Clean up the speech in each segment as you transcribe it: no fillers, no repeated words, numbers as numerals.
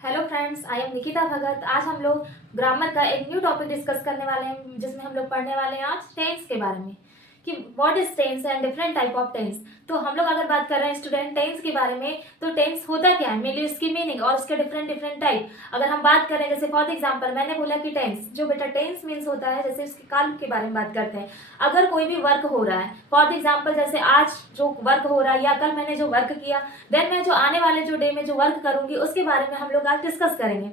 Hello friends, I am Nikita Bhagat. आज हम लोग ग्रामर का एक न्यू टॉपिक डिस्कस करने वाले हैं, जिसमें हम लोग पढ़ने वाले हैं आज टेंस के बारे में कि what is tense and different type of tense. तो हम लोग अगर बात कर रहे हैं स्टूडेंट टेंस के बारे में, तो टेंस होता क्या है, मेनली उसकी मीनिंग और उसके डिफरेंट डिफरेंट टाइप। अगर हम बात करें, जैसे फॉर एग्जांपल मैंने बोला कि टेंस जो बेटा टेंस मीन्स होता है, जैसे उसके काल के बारे में बात करते हैं। अगर कोई भी वर्क हो रहा है, फॉर एग्जाम्पल जैसे आज जो वर्क हो रहा है या कल मैंने जो वर्क किया, देन मैं जो आने वाले जो डे में जो वर्क करूंगी उसके बारे में हम लोग आज डिस्कस करेंगे।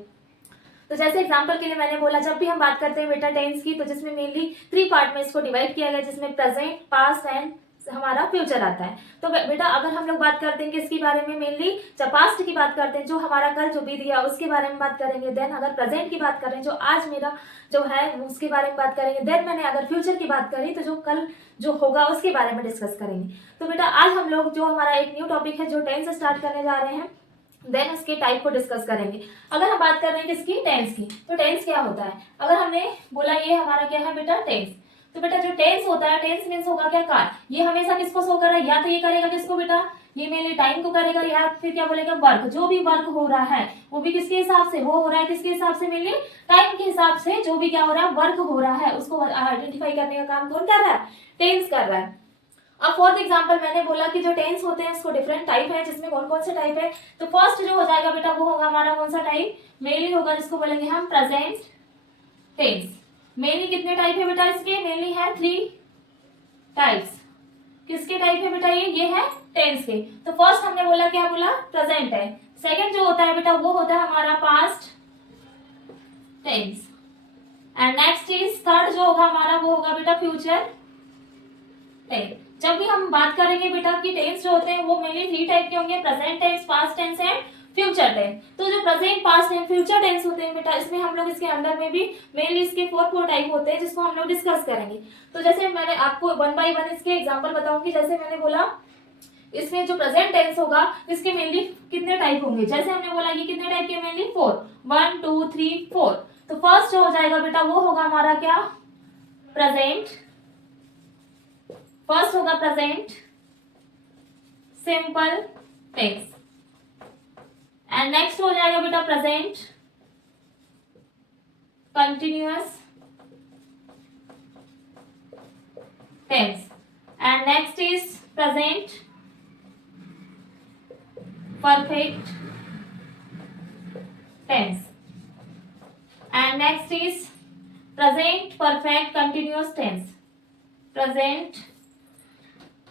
तो जैसे एग्जांपल के लिए मैंने बोला, जब भी हम बात करते हैं बेटा टेंस की, तो जिसमें मेनली 3 पार्ट में इसको डिवाइड किया गया, जिसमें प्रेजेंट, पास्ट एंड हमारा फ्यूचर आता है। तो बेटा अगर हम लोग बात करते हैं किसके बारे में, मेनली जब पास्ट की बात करते हैं, जो हमारा कल जो बीत गया उसके बारे में बात करेंगे। देन अगर प्रेजेंट की बात करें, जो आज मेरा जो है उसके बारे में बात करेंगे। देन मैंने अगर फ्यूचर की बात करी, तो जो कल जो होगा उसके बारे में डिस्कस करेंगे। तो बेटा आज हम लोग जो हमारा एक न्यू टॉपिक है जो टेंस स्टार्ट करने जा रहे हैं, देन उसके टाइप को डिस्कस करेंगे। अगर हम बात कर रहे हैं किसकी, टेंस की, तो टेंस क्या होता है। अगर हमने बोला ये हमारा क्या है बेटा टेंस, तो बेटा जो टेंस होता है, टेंस मीन्स होगा क्या, काल। ये हमेशा किसको शो कर रहा है, या तो ये करेगा किसको बेटा, ये मेनली टाइम को करेगा, या फिर क्या बोलेगा वर्क, जो भी वर्क हो रहा है वो भी किसके हिसाब से, वो हो रहा है किसके हिसाब से, मेनली टाइम के हिसाब से। जो भी क्या हो रहा है, वर्क हो रहा है, उसको आइडेंटिफाई करने का काम कौन कर रहा है, टेंस कर रहा है। अब फॉर एग्जाम्पल मैंने बोला कि जो टेंस होते हैं उसको डिफरेंट टाइप है, जिसमें कौन कौन से टाइप है। तो फर्स्ट जो हो जाएगा बेटा वो होगा हमारा कौन सा टाइप, मेनली होगा जिसको बोलेंगे हम प्रेजेंट टेंस। मेनली कितने टाइप है बेटा इसके, मेनली है 3 टाइप्स। किसके टाइप है बेटा, ये है टेंस के। तो फर्स्ट हमने बोला क्या बोला, प्रेजेंट है। सेकंड जो होता है बेटा वो होता है हमारा past tense. And next is third जो होगा हमारा वो होगा बेटा फ्यूचर टेंस। जब भी हम बात करेंगे बेटा कि टेंस जो होते हैं वो मेनली 3 टाइप के होंगे, present tense, past tense and future tense. तो जो present, past and future tense होते हैं बेटा, इसमें हम लोग इसके अंदर में भी मेनली इसके 4 टाइप होते हैं, जिसको हम लोग डिस्कस करेंगे। तो जैसे मैंने आपको 1 बाय 1 इसके एग्जांपल बताऊंगी। जैसे मैंने बोला इसमें जो प्रेजेंट टेंस होगा इसके मेनली कितने टाइप होंगे, जैसे हमने बोला ये कितने टाइप के, मेनली 4, 1 2 3 4। तो फर्स्ट जो हो जाएगा बेटा वो होगा हमारा क्या, प्रेजेंट। फर्स्ट होगा present simple tense. And next हो जाएगा बेटा present continuous tense. And next is present perfect tense. And next is present perfect continuous tense. Present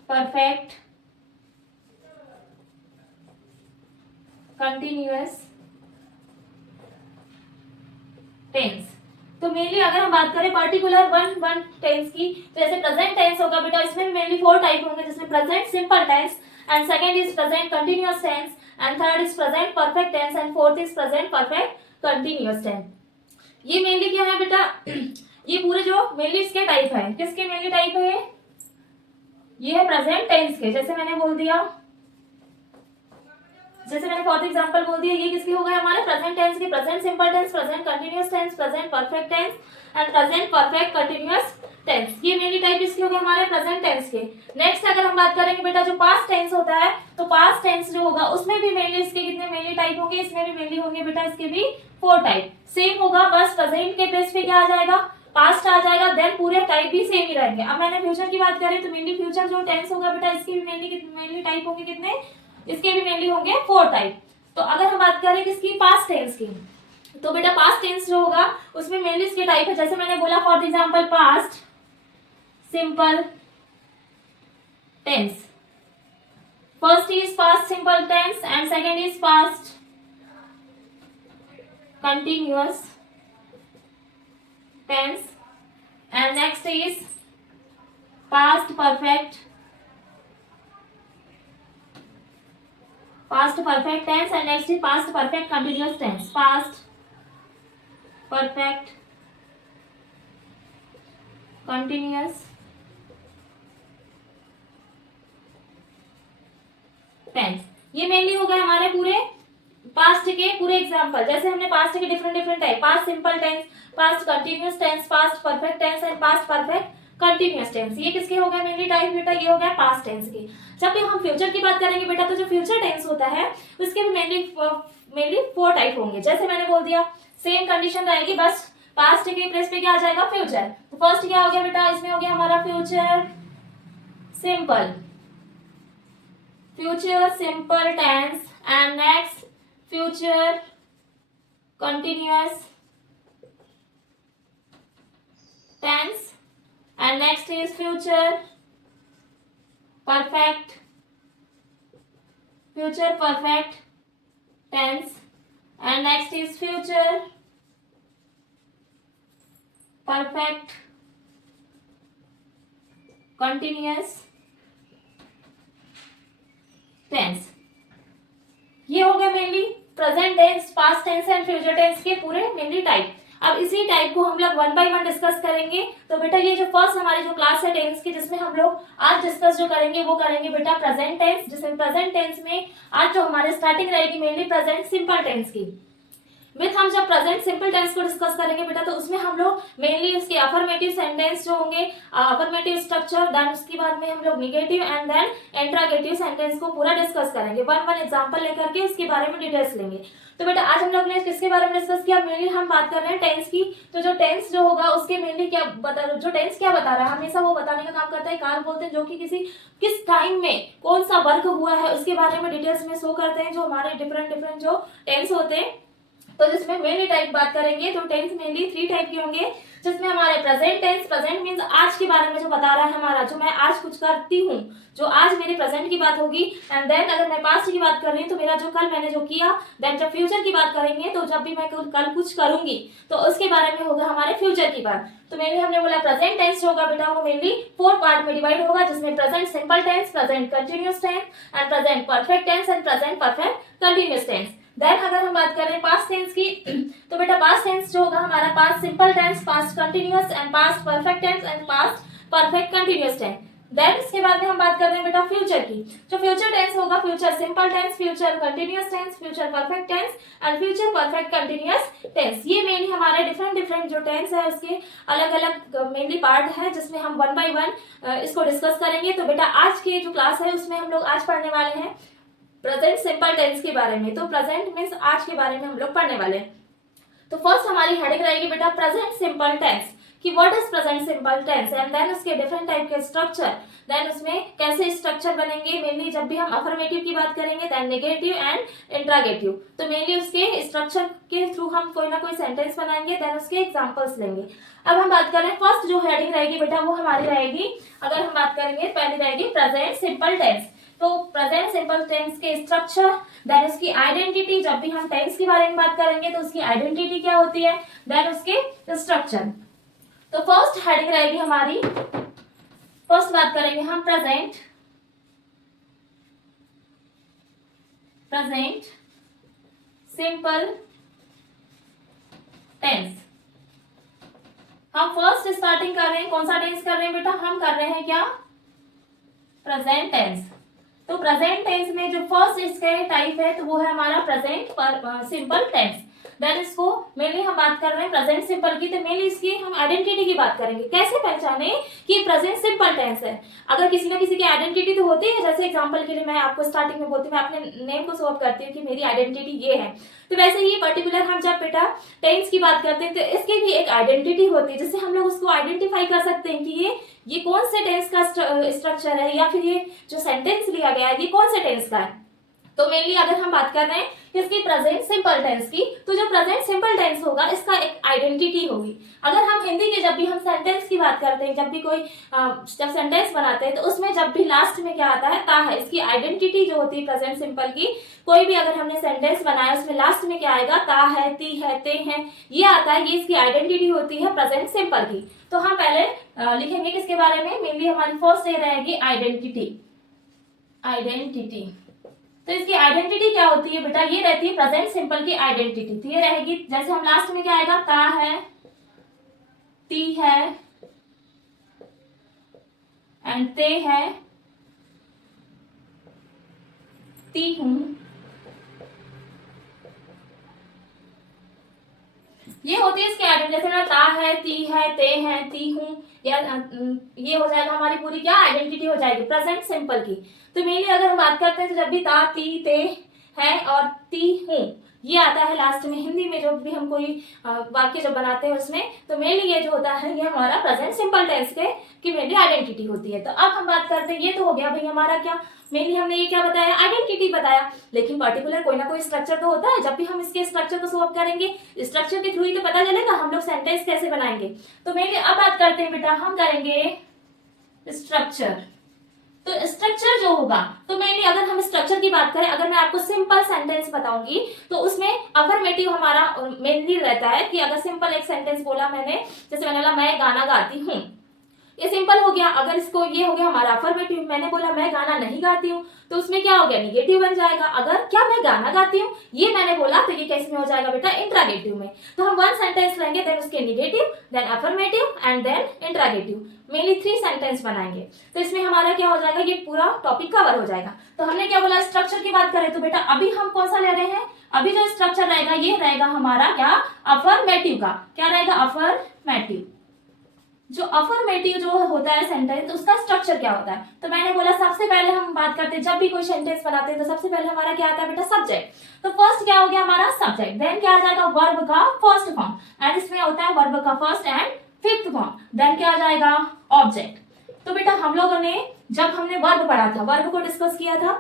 perfect continuous tense. तो मेनली अगर हम बात करें पर्टिकुलर वन टेंस की, तो जैसे प्रेजेंट टेंस होगा बेटा, इसमें मेनली 4 टाइप होंगे, जिसमें present simple tense, and second is present continuous tense, and third is present perfect tense, and fourth is present perfect continuous tense. ये मेनली क्या है बेटा, ये पूरे जो मेनली इसके टाइप है, किसके मेनली टाइप है ये है प्रेजेंट टेंस के। जैसे मैंने बोल दिया, जैसे मैंने फॉर एग्जांपल बोल दिया, ये किसके हो गए हमारे प्रेजेंट टेंस के, present simple tense, present continuous tense, present perfect tense and present perfect continuous tense. ये मेनली टाइप इसके हो गए हमारे प्रेजेंट टेंस के। नेक्स्ट अगर हम बात करेंगे बेटा जो पास्ट टेंस होता है, तो पास्ट टेंस जो होगा उसमें भी मेनली इसके कितने मेनली टाइप होंगे, इसमें भी मेनली होंगे बेटा इसके भी 4 टाइप। सेम होगा, बस प्रेजेंट के बेस पे क्या आ जाएगा, पास्ट आ जाएगा, देन पूरे टाइप भी सेम ही रहेंगे। अब मैंने फ्यूचर की बात करें, तो मेनली फ्यूचर जो टेंस होगा बेटा, इसके भी मेनली टाइप होंगे कितने, इसके भी मेनली होंगे 4 टाइप। तो अगर हम बात करें किसकी, पास्ट टेंस की, तो बेटा पास्ट टेंस जो होगा उसमें मेनली इसके टाइप है। जैसे मैंने बोला for example past simple tense. First is past simple tense and second is past continuous tense, and next is past perfect tense, and next is past perfect continuous tense. Past perfect continuous tense। ये mainly हो गए हमारे पूरे past के पूरे example. जैसे हमने past के different type, past simple tense, past continuous tense, past perfect tense and past perfect continuous tense. ये किसके हो गए मेनली टाइप बेटा, ये हो गया पास्ट टेंस के। जब भी हम फ्यूचर की बात करेंगे बेटा, तो जो फ्यूचर टेंस होता है उसके भी मेनली मेनली 4 टाइप होंगे। जैसे मैंने बोल दिया सेम कंडीशन रहेगी, बस पास्ट के प्लेस पे क्या आ जाएगा, फ्यूचर। तो फर्स्ट क्या हो गया बेटा, इसमें हो गया हमारा future simple, future simple tense, and next future continuous tense, and next is future perfect, future perfect tense, and next is future perfect continuous tense। ये हो गए mainly present tense, past tense and future tense के पूरे mainly type. अब इसी type को हम लोग 1 by 1 डिस्कस करेंगे। तो बेटा ये जो फर्स्ट हमारी जो क्लास है टेंस की, जिसमें हम लोग आज डिस्कस जो करेंगे वो करेंगे बेटा प्रेजेंट टेंस, जिसमें प्रेजेंट टेंस में आज जो हमारे स्टार्टिंग रहेगी मेनली प्रेजेंट सिंपल टेंस की। विथ हम जब प्रेजेंट सिंपल टेंस को डिस्कस करेंगे बेटा, तो उसमें हम लोग मेनली उसके अफर्मेटिव सेंटेंस जो होंगे, अफर्मेटिव स्ट्रक्चर, देन उसके बाद में हम लोग negative and then interrogative sentence को पूरा डिस्कस करेंगे। 1 एग्जांपल लेकर के उसके बारे में डिटेल्स लेंगे। तो बेटा आज हम लोग ने किसके बारे में डिस्कस किया, मेनली हम बात कर रहे हैं टेंस की। तो जो टेंस जो होगा उसके मेनली क्या बता, जो टेंस क्या बता रहा है, हमेशा वो बताने का काम करता है, काल बोलते हैं, जो कि किस टाइम में कौन सा वर्क हुआ है उसके बारे में डिटेल्स में शो करते हैं, जो हमारे डिफरेंट जो टेंस होते हैं। तो जिसमें मेनली टाइप बात करेंगे तो टेंस मेनली 3 टाइप के होंगे, जिसमें हमारे प्रेजेंट टेंस, प्रेजेंट मींस आज के बारे में जो बता रहा है हमारा, जो मैं आज कुछ करती हूँ, जो आज मेरे प्रेजेंट की बात होगी। एंड देन अगर मैं पास्ट की बात कर रही हूँ तो मेरा जो कल मैंने जो किया। देन जब फ्यूचर की बात करेंगे तो जब भी मैं कल कुछ करूंगी तो उसके बारे में होगा हमारे फ्यूचर की बात। तो मेनली हमने बोला प्रेजेंट टेंस होगा बेटा, वो मेनली 4 पार्ट में डिवाइड होगा, जिसमें present simple tense, present continuous tense and present perfect tense and present perfect continuous tense. Then अगर हम बात करें पास्ट टेंस की, तो बेटा पास्ट टेंस जो होगा हमारा past simple tense, past continuous and past perfect tense and past perfect continuous tense. Then इसके बाद में हम बात कर रहे हैं बेटा फ्यूचर की। जो फ्यूचर टेंस होगा, future simple tense, future continuous tense, future perfect tense and future perfect continuous tense. ये मेनली हमारे डिफरेंट जो टेंस है उसके अलग अलग मेनली पार्ट है, जिसमें हम 1 by 1 इसको डिस्कस करेंगे। तो बेटा आज की जो क्लास है उसमें हम लोग आज पढ़ने वाले हैं प्रेजेंट सिंपल टेंस के बारे में। तो प्रेजेंट मींस आज के बारे में हम लोग पढ़ने वाले हैं। तो फर्स्ट हमारी हेडिंग रहेगी बेटा प्रेजेंट सिंपल टेंस, कि what is present simple tense, and then उसके डिफरेंट टाइप के स्ट्रक्चर, देन उसमें कैसे स्ट्रक्चर बनेंगे। मेनली जब भी हम अफर्मेटिव की बात करेंगे, देन नेगेटिव एंड इंट्रोगेटिव, तो मेनली उसके स्ट्रक्चर के थ्रू हम कोई ना कोई सेंटेंस बनाएंगे, देन उसके एग्जांपल्स लेंगे। अब हम बात करें फर्स्ट जो हेडिंग रहेगी बेटा, वो हमारी रहेगी, अगर हम बात करेंगे पहली रहेगी प्रेजेंट सिंपल टेंस। तो प्रेजेंट सिंपल टेंस के स्ट्रक्चर, देन उसकी आइडेंटिटी, जब भी हम टेंस के बारे में बात करेंगे तो उसकी आइडेंटिटी क्या होती है, देन उसके स्ट्रक्चर। तो फर्स्ट हेडिंग रहेगी हमारी, फर्स्ट बात करेंगे हम प्रेजेंट सिंपल टेंस। हम फर्स्ट स्टार्टिंग कर रहे हैं, कौन सा टेंस कर रहे हैं बेटा, हम कर रहे हैं क्या, प्रेजेंट टेंस। तो प्रेजेंट टेंस में जो फर्स्ट इसके टाइप है तो वो है हमारा प्रेजेंट सिंपल टेंस। देन इसको मेनली हम बात कर रहे हैं प्रेजेंट सिंपल की, तो मेनली इसकी हम आइडेंटिटी की बात करेंगे, कैसे पहचाने कि प्रेजेंट सिंपल टेंस है। अगर किसी ना किसी की आइडेंटिटी तो होती है, जैसे एग्जांपल के लिए मैं आपको स्टार्टिंग में बोलती हूँ, मैं अपने नेम को शो अप करती हूँ कि मेरी आइडेंटिटी ये है। तो वैसे ही पर्टिकुलर हम जब बेटा टेंस की बात करते हैं तो इसकी भी एक आइडेंटिटी होती है, जिससे हम लोग उसको आइडेंटिफाई कर सकते हैं कि ये कौन से टेंस का स्ट्रक्चर है, या फिर ये जो सेंटेंस लिया गया है ये कौन से टेंस का है। तो मेनली अगर हम बात कर रहे हैं इसकी प्रेजेंट सिंपल टेंस की, तो जो प्रेजेंट सिंपल टेंस होगा इसका एक आइडेंटिटी होगी। अगर हम हिंदी के जब भी हम सेंटेंस की बात करते हैं, जब भी कोई जब सेंटेंस बनाते हैं तो उसमें जब भी लास्ट में क्या आता है, ता है। इसकी आइडेंटिटी जो होती है प्रेजेंट सिंपल की, कोई भी अगर हमने सेंटेंस बनाया उसमें लास्ट में क्या आएगा, ता है, ती है, ते है, ये आता है, ये इसकी आइडेंटिटी होती है प्रेजेंट सिंपल की। तो हम पहले लिखेंगे किसके बारे में, मेनली हमारी फर्स्ट ये रहेगी आइडेंटिटी। तो इसकी आइडेंटिटी क्या होती है बेटा, ये रहती है प्रेजेंट सिंपल की आइडेंटिटी। तो ये रहेगी, जैसे हम लास्ट में क्या आएगा, ता है, ती है एंड ते है, ती हूं, ये होती है इसकी आइडेंटिटी। जैसे ना ता है, ती है, ते है, ती हूं, या ये हो जाएगा हमारी पूरी क्या आइडेंटिटी हो जाएगी प्रेजेंट सिंपल की। तो मेनली अगर हम बात करते हैं तो जब भी ता, ती, ते है और ती हूं, ये आता है लास्ट में। हिंदी में जब भी हम कोई वाक्य जब बनाते हैं उसमें, तो मेनली ये जो होता है ये हमारा प्रेजेंट सिंपल टेंस के की मेनली आइडेंटिटी होती है। तो अब हम बात करते हैं, ये तो हो गया भाई हमारा क्या, मेनली हमने ये क्या बताया, आइडेंटिटी बताया। लेकिन पर्टिकुलर कोई ना कोई स्ट्रक्चर तो होता है, जब भी हम इसके स्ट्रक्चर को शो अप करेंगे, स्ट्रक्चर के थ्रू ही तो पता चलेगा हम लोग सेंटेंस कैसे बनाएंगे। तो मेनली अब बात करते हैं बेटा, हम करेंगे स्ट्रक्चर। तो स्ट्रक्चर जो होगा, तो मेनली अगर हम स्ट्रक्चर की बात करें, अगर मैं आपको सिंपल सेंटेंस बताऊंगी तो उसमें अफर्मेटिव हमारा मेनली रहता है कि अगर सिंपल एक सेंटेंस बोला मैंने, जैसे मैंने बोला मैं गाना गाती हूँ, ये सिंपल हो गया। अगर इसको ये हो गया हमारा अफर्मेटिव, मैंने बोला मैं गाना नहीं गाती हूँ, तो उसमें क्या हो गया, निगेटिव बन जाएगा। अगर क्या मैं गाना गाती हूँ ये मैंने बोला, तो ये कैसे में हो जाएगा बेटा, इंट्रागेटिव में। तो हम वन सेंटेंस लेंगे, देन उसके negative, then affirmative and then interrogative, mainly 3 sentence बनाएंगे। तो इसमें हमारा क्या हो जाएगा, ये पूरा टॉपिक कवर हो जाएगा। तो हमने क्या बोला, स्ट्रक्चर की बात करें तो बेटा अभी हम कौन सा ले रहे हैं, अभी जो स्ट्रक्चर रहेगा ये रहेगा हमारा क्या, अफर्मेटिव का। क्या रहेगा, अफर्मेटिव। जो अफर्मेटिव जो होता है सेंटेंस, तो उसका स्ट्रक्चर क्या होता है, तो मैंने बोला सबसे पहले हम बात करते हैं, जब भी कोई सेंटेंस बनाते हैं तो सबसे पहले हमारा क्या आता है बेटा, सब्जेक्ट। तो फर्स्ट क्या हो गया हमारा, सब्जेक्ट। देन क्या आ जाएगा, वर्ब का फर्स्ट फॉर्म, एंड इसमें होता है वर्ब का first and fifth form. Then क्या आ जाएगा, ऑब्जेक्ट। तो बेटा हम लोगों ने जब हमने वर्ब पढ़ा था, वर्ब को डिस्कस किया था,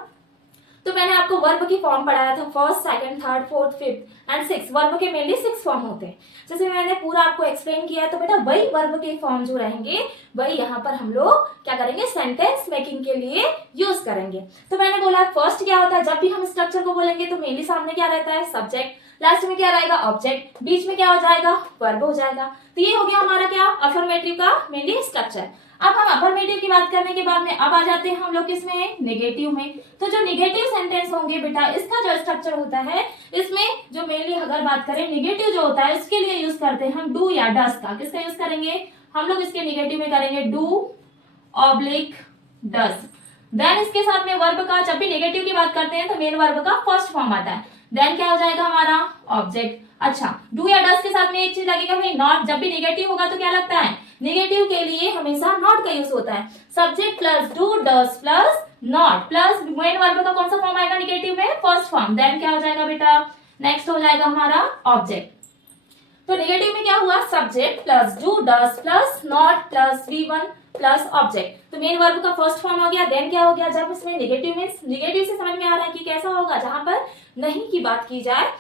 तो मैंने आपको वर्ब की फॉर्म पढ़ाया था, first, second, third, fourth, fifth and six. Verb के मेनली 6 फॉर्म होते हैं, जैसे मैंने पूरा आपको एक्सप्लेन किया। तो बेटा वही वर्ब के फॉर्म जो रहेंगे वही यहाँ पर हम लोग क्या करेंगे, सेंटेंस मेकिंग के लिए यूज करेंगे। तो मैंने बोला फर्स्ट क्या होता है, जब भी हम स्ट्रक्चर को बोलेंगे तो मेनली सामने क्या रहता है, सब्जेक्ट, लास्ट में क्या रहेगा, ऑब्जेक्ट, बीच में क्या हो जाएगा, वर्ब हो जाएगा। तो ये हो गया हमारा क्या, अफर्मेटिव का मेनली स्ट्रक्चर। अब हम अफर्मेटिव की बात करने के बाद में अब आ जाते हैं हम लोग किसमें, नेगेटिव में। तो जो नेगेटिव सेंटेंस होंगे बेटा, इसका जो स्ट्रक्चर होता है, इसमें जो मेनली अगर बात करें निगेटिव जो होता है उसके लिए यूज करते हैं हम डू या डस का। किसका यूज करेंगे हम लोग, इसके निगेटिव में करेंगे डू ऑब्लिक डस। देन इसके साथ में वर्ब का, जब भी नेगेटिव की बात करते हैं तो मेन वर्ब का फर्स्ट फॉर्म आता है। देन क्या हो जाएगा हमारा, ऑब्जेक्ट। अच्छा, डू या डस के साथ में एक चीज लगेगा भाई, नॉट। जब भी नेगेटिव होगा तो क्या लगता है, नेगेटिव के लिए हमेशा नॉट का यूज होता है। Subject plus do does plus not plus main verb का कौन सा फॉर्म आएगा निगेटिव में, फर्स्ट फॉर्म। देन क्या हो जाएगा बेटा, नेक्स्ट हो जाएगा हमारा ऑब्जेक्ट। तो नेगेटिव में क्या हुआ, subject plus do does plus not plus V1 plus object. तो मेन वर्ब का फर्स्ट फॉर्म हो गया। देन क्या हो गया, जब इसमें नेगेटिव मींस, निगेटिव से समझ में आ रहा है कि कैसा होगा, जहां पर नहीं की बात की जाए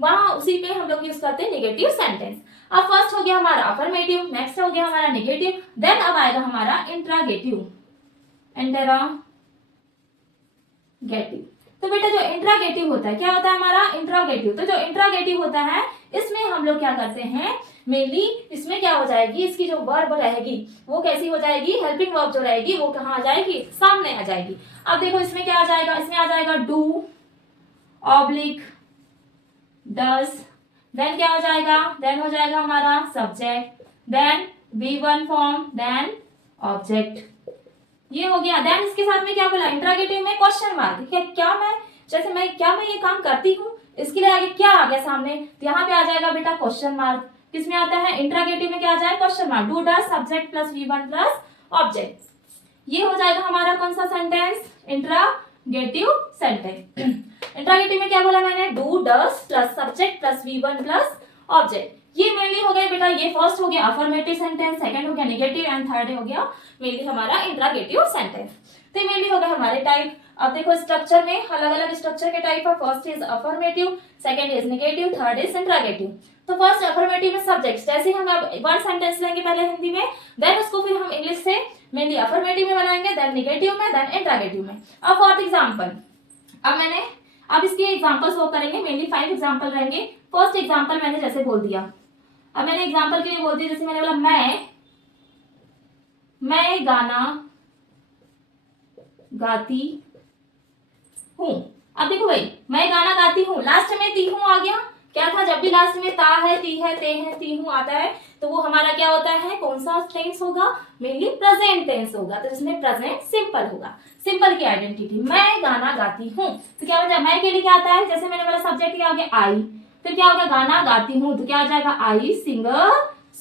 वहां उसी पे हम लोग यूज करते हैं नेगेटिव सेंटेंस। अब फर्स्ट हो गया हमारा अफर्मेटिव, नेक्स्ट हो गया हमारा नेगेटिव, देन अब आएगा हमारा इंट्रागेटिव। तो बेटा जो इंट्रागेटिव होता है, क्या होता है हमारा इंट्रागेटिव। तो जो इंट्रागेटिव होता है इसमें हम लोग क्या करते हैं, मेनली इसमें क्या हो जाएगी, इसकी जो वर्ब रहेगी वो कैसी हो जाएगी, हेल्पिंग वर्ब जो रहेगी वो कहाँ आ जाएगी, सामने आ जाएगी। अब देखो इसमें क्या आ जाएगा, इसमें आ जाएगा डू ऑब्लिक डस। देन क्या हो जाएगा, देन हो जाएगा हमारा subject, then V1 form, then object. ये हो गया। देन इसके साथ में क्या बोला, इंट्रागेटिव में क्वेश्चन मार्क। क्या मैं, जैसे मैं क्या मैं ये काम करती हूँ, इसके लिए आगे क्या आ गया सामने, तो यहाँ पे आ जाएगा बेटा क्वेश्चन मार्क। किसमें आता है, इंट्रागेटिव में क्या आ जाए, question mark, do does subject plus V1 plus object. ये हो जाएगा हमारा कौन सा सेंटेंस, इंट्रागेटिव सेंटेंस। इंट्रागेटिव में क्या बोला मैंने, do does plus subject plus V1 plus object. ये मेनली हो गया बेटा, ये फर्स्ट हो गया अफर्मेटिव सेंटेंस, सेकंड हो गया नेगेटिव एंड थर्ड हो गया मेनली हमारा इंट्रागेटिव सेंटेंस। तो ये मेनली हो गया हमारे टाइप। अब देखो स्ट्रक्चर में अलग अलग स्ट्रक्चर के टाइप है, first is affirmative, second is negative, third is interrogative. तो फर्स्ट अफर्मेटिव में सब्जेक्ट, जैसे हम अब वन सेंटेंस लेंगे पहले हिंदी में, देन उसको फिर हम इंग्लिश से मेनली अफर्मेटिव में बनाएंगे, देन नेगेटिव में, देन इंट्रागेटिव में। अब फॉर एग्जाम्पल, अब इसके एग्जाम्पल शो करेंगे, मेनली 5 एग्जाम्पल रहेंगे। फर्स्ट एग्जाम्पल मैंने जैसे बोल दिया, अब मैंने एग्जाम्पल के लिए बोल दिया, जैसे मैंने बोला मैं गाना गाती हूँ। अब देखो भाई, मैं गाना गाती हूँ, लास्ट में ती हूँ आ गया। क्या था, जब भी लास्ट में ता है, ती है, ते है, ती हूँ आता है, तो वो हमारा क्या होता है, कौन सा टेंस होगा, मेनली प्रेजेंट टेंस होगा। तो जिसमें प्रेजेंट सिंपल होगा, सिंपल की आइडेंटिटी, मैं गाना गाती हूँ। तो क्या हो जाएगा, मैं के लिए क्या आता है, जैसे मैंने बोला सब्जेक्ट क्या हो गया, आई, फिर क्या हो गया, गाना गाती हूँ, तो क्या आ जाएगा, आई सिंग अ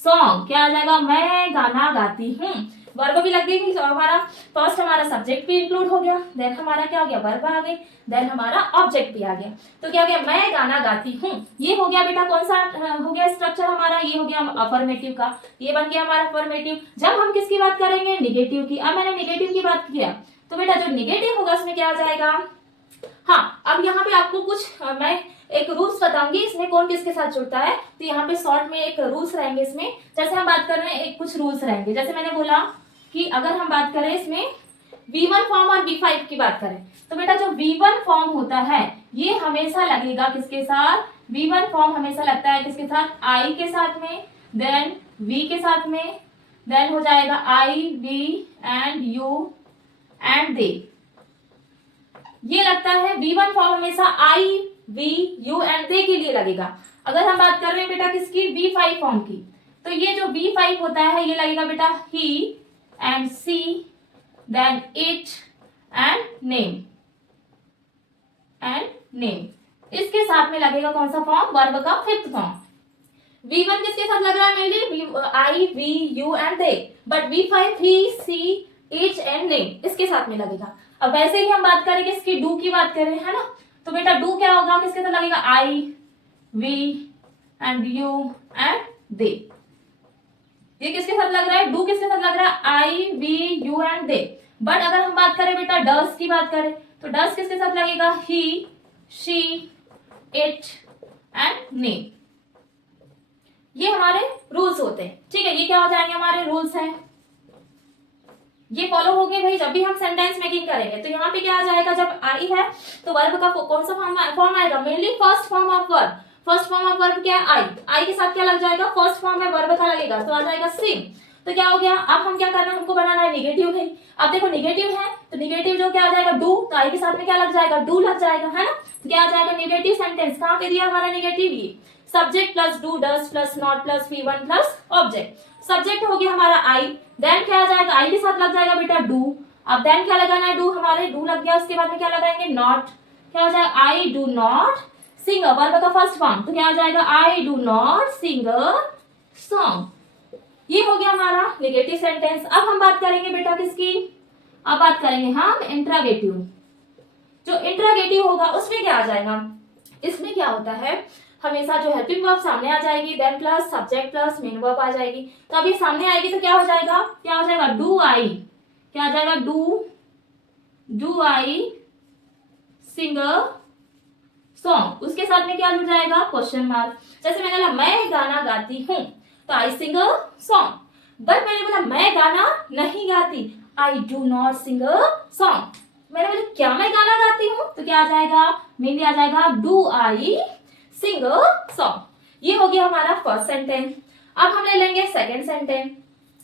सॉन्ग। क्या आ जाएगा, मैं गाना गाती हूँ। वर्ब भी लग गई, तो हमारा फर्स्ट हमारा सब्जेक्ट भी इंक्लूड हो गया, देन हमारा क्या हो गया, वर्ब आ गई, देन हमारा ऑब्जेक्ट भी आ गया। तो क्या हो गया, मैं गाना गाती हूँ। ये हो गया बेटा कौन सा हो गया स्ट्रक्चर हमारा, ये हो गया अफर्मेटिव का, ये बन गया हमारा अफर्मेटिव। जब हम किसकी बात करेंगे, निगेटिव की। अब मैंने निगेटिव की बात किया तो बेटा जो निगेटिव होगा उसमें क्या आ जाएगा, हाँ अब यहाँ पे आपको कुछ मैं एक रूल्स बताऊंगी इसमें कौन किसके साथ जुड़ता है। तो यहाँ पे शॉर्ट में एक रूल्स रहेंगे इसमें, जैसे हम बात कर रहे हैं एक कुछ रूल्स रहेंगे। जैसे मैंने बोला कि अगर हम बात करें इसमें V1 फॉर्म और V5 की बात करें तो बेटा जो V1 फॉर्म होता है ये हमेशा लगेगा किसके साथ, V1 फॉर्म हमेशा लगता है किसके साथ, I के साथ में, देन V के साथ में, देन हो जाएगा I, V and U and they। ये लगता है V1 फॉर्म हमेशा I, V, U and they के लिए लगेगा। अगर हम बात कर रहे हैं बेटा किसकी, V5 फॉर्म की, तो ये जो V5 होता है ये लगेगा बेटा he and she, then it and name and name। इसके साथ में लगेगा कौन सा फॉर्म, वर्ब का फिफ्थ फॉर्म। V1 किसके साथ लग रहा है mainly, I, V, U and they, but V5 he, she, it and name इसके साथ में लगेगा। अब वैसे ही हम बात करें किसकी, डू की बात करें है ना, तो बेटा डू क्या होगा, किसके साथ लगेगा, I, V and U and they। ये किसके साथ लग रहा है, डू किसके साथ लग रहा है, I, V, U and they। But अगर हम बात करें बेटा डस की बात करें तो डस किसके साथ लगेगा, he, she, it and name। ये हमारे रूल्स होते हैं, ठीक है, ये क्या हो जाएंगे, हमारे रूल्स हैं, ये फॉलो हो गए भाई। जब भी हम सेंटेंस मेकिंग करेंगे तो यहाँ पे क्या आ जाएगा, जब आई है तो वर्ब का कौन सा फॉर्म आएगा, mainly first form of verb. First form of verb क्या है, आई के साथ क्या लग जाएगा, फर्स्ट फॉर्म में वर्ब का लगेगा तो आ जाएगा सिंग। तो क्या हो गया, अब हम क्या करना है, हमको बनाना है निगेटिव है। अब देखो निगेटिव है तो निगेटिव जो क्या आ जाएगा, डू, तो आई के साथ में क्या लग जाएगा, डू लग जाएगा है ना। तो क्या आ जाएगा, निगेटिव सेंटेंस कहाँ पे दिया हमारा निगेटिव, ये subject plus do does plus not plus V1 plus object. Subject हो गया हमारा आई, देन क्या आ जाएगा, आई के साथ लग जाएगा बेटा डू। अब देन क्या लगाना है, डू हमारे डू लग गया, उसके बाद में क्या लगाएंगे, नॉट। क्या हो जाएगा, I do not sing, verb का फर्स्ट फॉर्म, तो क्या आ जाएगा, I do not sing a song. ये हो गया हमारा नेगेटिव सेंटेंस। अब हम बात करेंगे बेटा किसकी, अब बात करेंगे हम इंट्रागेटिव। जो इंट्रागेटिव होगा उसमें क्या आ जाएगा, इसमें क्या होता है, हमेशा जो हेल्पिंग वर्ब सामने आ जाएगी, then plus subject plus main verb आ जाएगी। तो अभी सामने आएगी तो क्या हो जाएगा, क्या हो जाएगा, डू आई, क्या आ जाएगा, do I Singh a song. उसके साथ में क्या जुड़ जाएगा, क्वेश्चन मार्क। जैसे मैंने बोला मैं गाना गाती हूँ तो आई सिंग अ सॉन्ग। बट मैंने बोला मैं गाना नहीं गाती, I do not sing a song. मैंने बोला क्या मैं गाना गाती हूँ, तो क्या आ जाएगा, मेनली आ जाएगा do I Singh a song. ये हो गया हमारा फर्स्ट सेंटेंस। अब हम ले लेंगे सेकंड सेंटेंस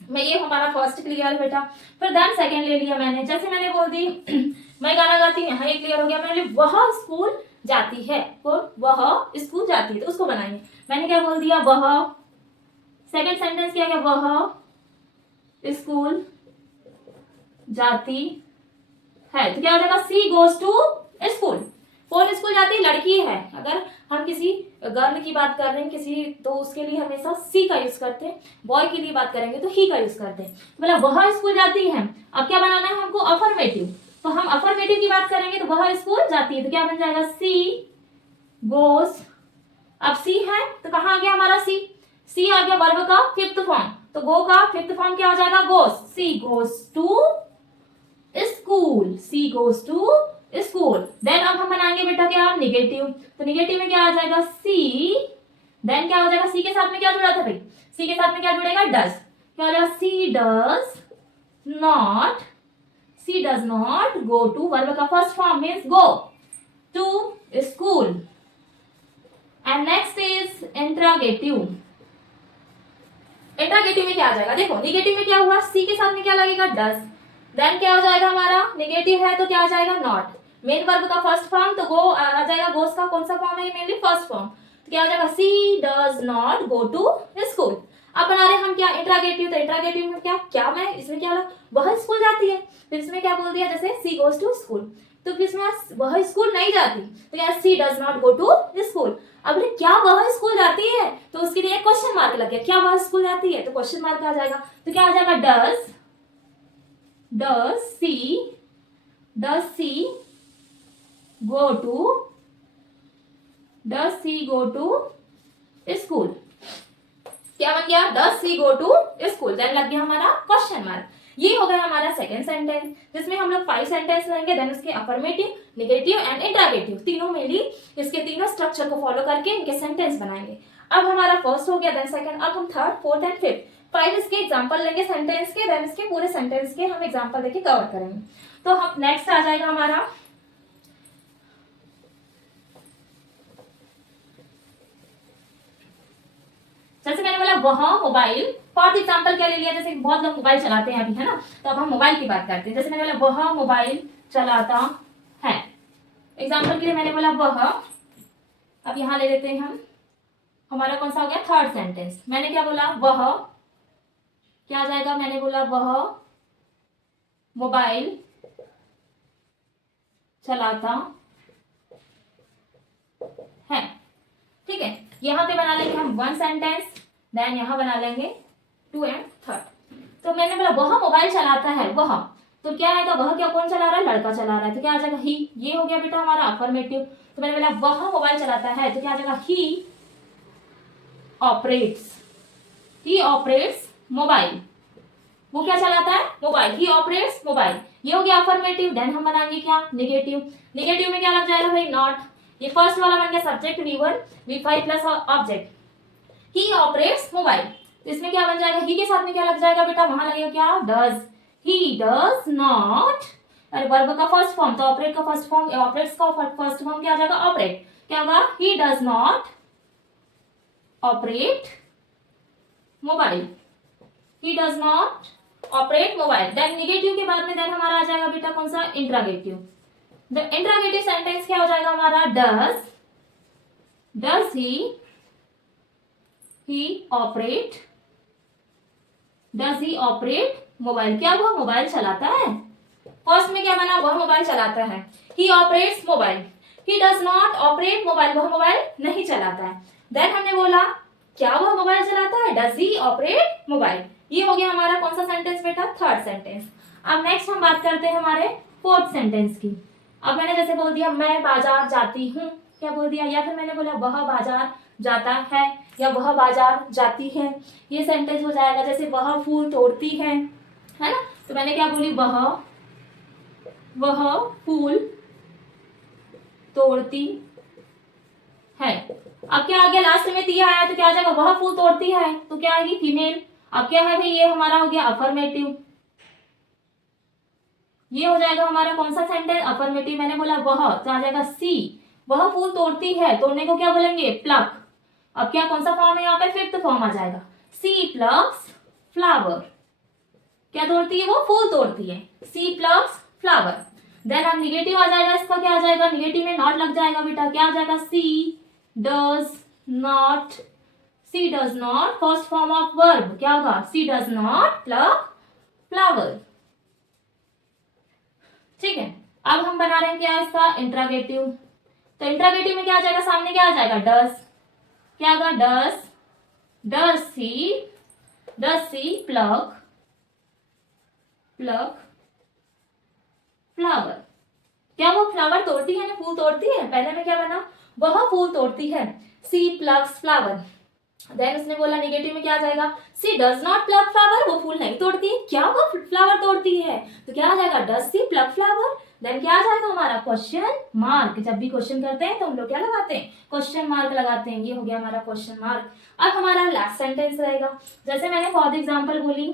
में, ये हमारा फर्स्ट क्लियर है बेटा, फिर देन सेकंड ले लिया मैंने। जैसे मैंने बोल दी मैं गाना गाती हूँ, यहाँ ये क्लियर हो गया। मैंने वह स्कूल जाती है, कौन, वह स्कूल जाती है, तो उसको बनाएंगे। मैंने क्या बोल दिया, वह, सेकंड सेंटेंस क्या है, वह स्कूल जाती है, तो क्या हो जाएगा, सी गोज टू स्कूल। कौन स्कूल जाती है, लड़की है। अगर हम किसी गर्ल की बात कर रहे हैं किसी, तो उसके लिए हमेशा सी का यूज करते हैं, बॉय के लिए बात करेंगे तो ही का यूज करते हैं। मतलब वह स्कूल जाती है। अब क्या बनाना है हमको, अफर्मेटिव। तो हम अफर्मेटिव की बात करेंगे तो वह स्कूल जाती है, तो क्या बन जाएगा, सी गोज। अब सी है तो कहाँ आ गया हमारा सी, सी आ गया वर्ब का फिफ्थ फॉर्म, तो गो का फिफ्थ फॉर्म क्या हो जाएगा, goes. She goes to school, she goes to school. Then अब हम बनाएंगे बेटा क्या, निगेटिव। तो निगेटिव में क्या आ जाएगा, सी, देन क्या हो जाएगा, सी के साथ में क्या जुड़ा था भाई, सी के साथ में क्या जुड़ेगा, डस। क्या हो जाएगा, she does not go to, verb का first form means go to school. And next is interrogative. Interrogative में क्या आ जाएगा, देखो निगेटिव में क्या हुआ, सी के साथ में क्या लगेगा, डस। देन क्या हो जाएगा हमारा, निगेटिव है तो क्या आ जाएगा, नॉट। मेन वर्ब का फर्स्ट फॉर्म तो गो आ जाएगा, गोस का कौन सा फॉर्म है, मेनली फर्स्ट फॉर्म, तो क्या हो जाएगा, she does not go to school. अब बना रहे हम क्या, इंट्रागेटिव। तो इंट्रागेटिव में क्या क्या मैं इसमें क्या लगा, वह स्कूल जाती है, तो इसमें क्या बोल दिया, जैसे सी गोज टू स्कूल, तो इसमें वह स्कूल नहीं जाती, तो क्या she does not go to school. अब क्या वह स्कूल जाती है, तो उसके लिए क्वेश्चन मार्क लग गया, क्या वह स्कूल जाती है, तो क्वेश्चन मार्क आ जाएगा, तो क्या आ जाएगा, does does she go to school. क्या बन गया? Does she go to school. Then लग गया हमारा क्वेश्चन मार्क। ये हो गया हमारा सेकंड सेंटेंस, जिसमें हम लोग 5 सेंटेंस लेंगे। देन उसके अफर्मेटिव, नेगेटिव एंड इंटरोगेटिव तीनों मिली इसके तीनों स्ट्रक्चर को फॉलो करके इनके सेंटेंस बनाएंगे। अब हमारा फर्स्ट हो गया, देन सेकंड, अब हम थर्ड, फोर्थ एंड फिफ्थ 5 इसके एग्जांपल लेंगे सेंटेंस के। देन इसके पूरे सेंटेंस के हम एग्जांपल देके कवर करेंगे। तो हम नेक्स्ट आ जाएगा हमारा जैसे मैंने बोला वह मोबाइल, फॉर एग्जाम्पल क्या ले लिया, जैसे बहुत लोग मोबाइल चलाते हैं अभी, है ना, तो अब हम मोबाइल की बात करते हैं। जैसे मैंने बोला वह मोबाइल चलाता है, एग्जाम्पल के लिए मैंने बोला वह। अब यहां ले लेते हैं हम, हमारा कौन सा हो गया? Third sentence. मैंने क्या बोला? वह, क्या आ जाएगा? मैंने बोला वह मोबाइल चलाता है। ठीक है, यहां पे बना लेंगे हम 1 सेंटेंस, देन यहां बना लेंगे 2 एंड 3। तो मैंने बोला वह मोबाइल चलाता है, वह, तो क्या आएगा? वह क्या कौन चला रहा है? लड़का चला रहा है, तो क्या आ जाएगा? ही। ये हो गया बेटा हमारा अफर्मेटिव। तो मैंने बोला वह मोबाइल चलाता है, तो क्या आ जाएगा? ही ऑपरेट्स मोबाइल। वो क्या चलाता है? मोबाइल। ही ऑपरेट्स मोबाइल। ये हो गया अफर्मेटिव। देन हम बनाएंगे क्या? नेगेटिव। नेगेटिव में क्या लग जाएगा भाई? नॉट। ये फर्स्ट वाला बन गया subject V1 V5 plus object. He operates mobile, तो इसमें क्या बन जाएगा? ही के साथ में क्या लग जाएगा बेटा? वहां लगेगा क्या? डज। ही डज नॉट, अरे वर्ब का फर्स्ट फॉर्म, तो ऑपरेट का फर्स्ट फॉर्म, ऑपरेट्स का फर्स्ट फॉर्म क्या आ जाएगा? ऑपरेट। क्या होगा? He does not operate mobile. He does not operate mobile. Then negative के बाद में देन हमारा आ जाएगा बेटा कौन सा? इंट्रोगेटिव। द इंट्रोगेटिव सेंटेंस क्या हो जाएगा हमारा? Does he operate mobile. क्या वो मोबाइल चलाता है? फर्स्ट में क्या बना? वह मोबाइल चलाता है। He operates mobile. He does not operate mobile, वह मोबाइल नहीं चलाता है। देन हमने बोला क्या वह मोबाइल चलाता है? Does he operate mobile. ये हो गया हमारा कौन सा सेंटेंस बेटा? Third sentence. अब नेक्स्ट हम बात करते हैं हमारे फोर्थ सेंटेंस की। अब मैंने जैसे बोल दिया मैं बाजार जाती हूँ, क्या बोल दिया? या फिर मैंने बोला वह बाजार जाता है या वह बाजार जाती है, ये सेंटेंस हो जाएगा। जैसे वह फूल तोड़ती है ना, तो मैंने क्या बोली? वह फूल तोड़ती है। अब क्या आ गया? लास्ट में ती आया, तो क्या आ जाएगा? वह फूल तोड़ती है, तो क्या आएगी? फीमेल। अब क्या है भाई? ये हमारा हो गया अफर्मेटिव। ये हो जाएगा हमारा कौन सा सेंटेंस? अफर्मेटिव। मैंने बोला वह, तो आ जाएगा सी। वह फूल तोड़ती है, तोड़ने को क्या बोलेंगे? प्लक। अब क्या कौन सा फॉर्म है यहाँ पे? फिफ्थ फॉर्म आ जाएगा। सी प्लक्स फ्लावर। क्या तोड़ती है? वो फूल तोड़ती है। सी प्लक्स फ्लावर। देन अब निगेटिव आ जाएगा, इसका क्या आ जाएगा? निगेटिव में नॉट लग जाएगा बेटा। क्या आ जाएगा? She does not first form of verb क्या होगा? She does not pluck flower. ठीक है, अब हम बना रहे हैं क्या? इसका इंट्रोगेटिव। तो इंट्रोगेटिव में क्या आ जाएगा? सामने क्या आ जाएगा? डज। क्या होगा? Does she pluck flower. क्या वो फ्लावर तोड़ती है ना? फूल तोड़ती है। पहले में क्या बना? वह फूल तोड़ती है। सी प्लक्स फ्लावर। देन उसने बोला निगेटिव में क्या आ जाएगा? She does not pluck flower, वो फूल नहीं तोड़ती है। क्या वो फ्लावर तोड़ती है, तो क्या आ जाएगा? Does she pluck flower. Then क्या आ जाएगा हमारा? Question mark. जब भी क्वेश्चन करते हैं तो हम लोग क्या लगाते हैं? क्वेश्चन मार्क लगाते हैं। ये हो गया हमारा क्वेश्चन मार्क। अब हमारा लास्ट सेंटेंस रहेगा। जैसे मैंने फॉर एग्जाम्पल बोली,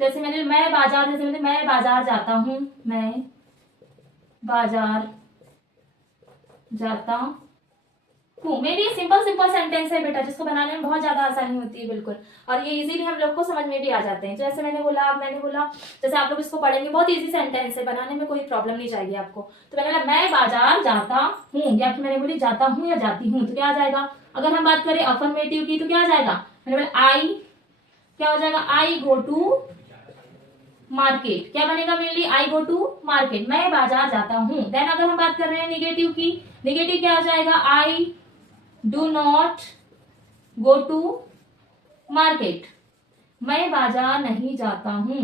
जैसे मैंने मैं बाजार जाता हूँ, मैं बाजार जाता हूँ। मेरी सिंपल सेंटेंस है बेटा, जिसको बनाने में बहुत ज्यादा आसानी होती है बिल्कुल, और ये इजीली हम लोग को समझ में भी आ जाते हैं। जैसे मैंने बोला जैसे आप लोग इसको पढ़ेंगे, बहुत इजी सेंटेंस है, बनाने में कोई प्रॉब्लम नहीं जाएगी आपको। तो मैंने बोला मैं बाजार जाता हूँ, या फिर मैंने बोली जाता हूँ या जाती हूँ, तो क्या आ जाएगा? अगर हम बात करें अफर्मेटिव की, तो क्या आ जाएगा? मैंने बोला आई, क्या हो जाएगा? I go to market. क्या बनेगा mainly? I go to market, मैं बाजार जाता हूँ। देन अगर हम बात कर रहे हैं निगेटिव की, निगेटिव क्या हो जाएगा? I do not go to market, मैं बाजार नहीं जाता हूँ।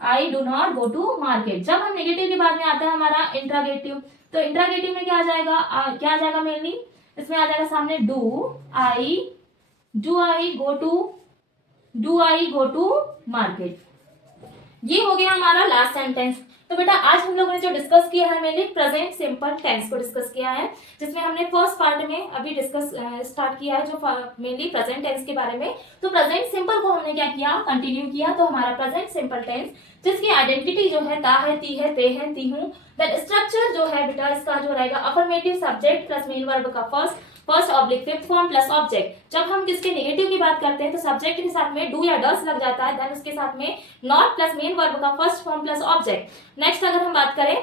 I do not go to market. जब हम नेगेटिव के बाद में आता है हमारा इंट्रागेटिव, तो इंट्रागेटिव में क्या आ जाएगा, क्या आ जाएगा मेनली, इसमें आ जाएगा सामने do I go to market. ये हो गया हमारा लास्ट सेंटेंस। तो बेटा आज हम लोगों ने जो डिस्कस किया है मेनली प्रेजेंट सिंपल टेंस को डिस्कस किया है, जिसमें हमने फर्स्ट पार्ट में अभी डिस्कस स्टार्ट किया है जो मेनली प्रेजेंट टेंस के बारे में। तो प्रेजेंट सिंपल को हमने क्या किया, कंटिन्यू किया। तो हमारा प्रेजेंट सिंपल टेंस जिसकी आइडेंटिटी जो है ता है, ती है, ते है, ती हूं। देन स्ट्रक्चर जो है बेटा इसका जो रहेगा affirmative subject plus main verb का first oblique fifth form plus object. जब हम किसके नेगेटिव की बात करते हैं तो सब्जेक्ट के साथ में डू या डस लग जाता है, देन उसके साथ में नॉट प्लस मेन वर्ब का first form plus object. Next अगर हम बात करें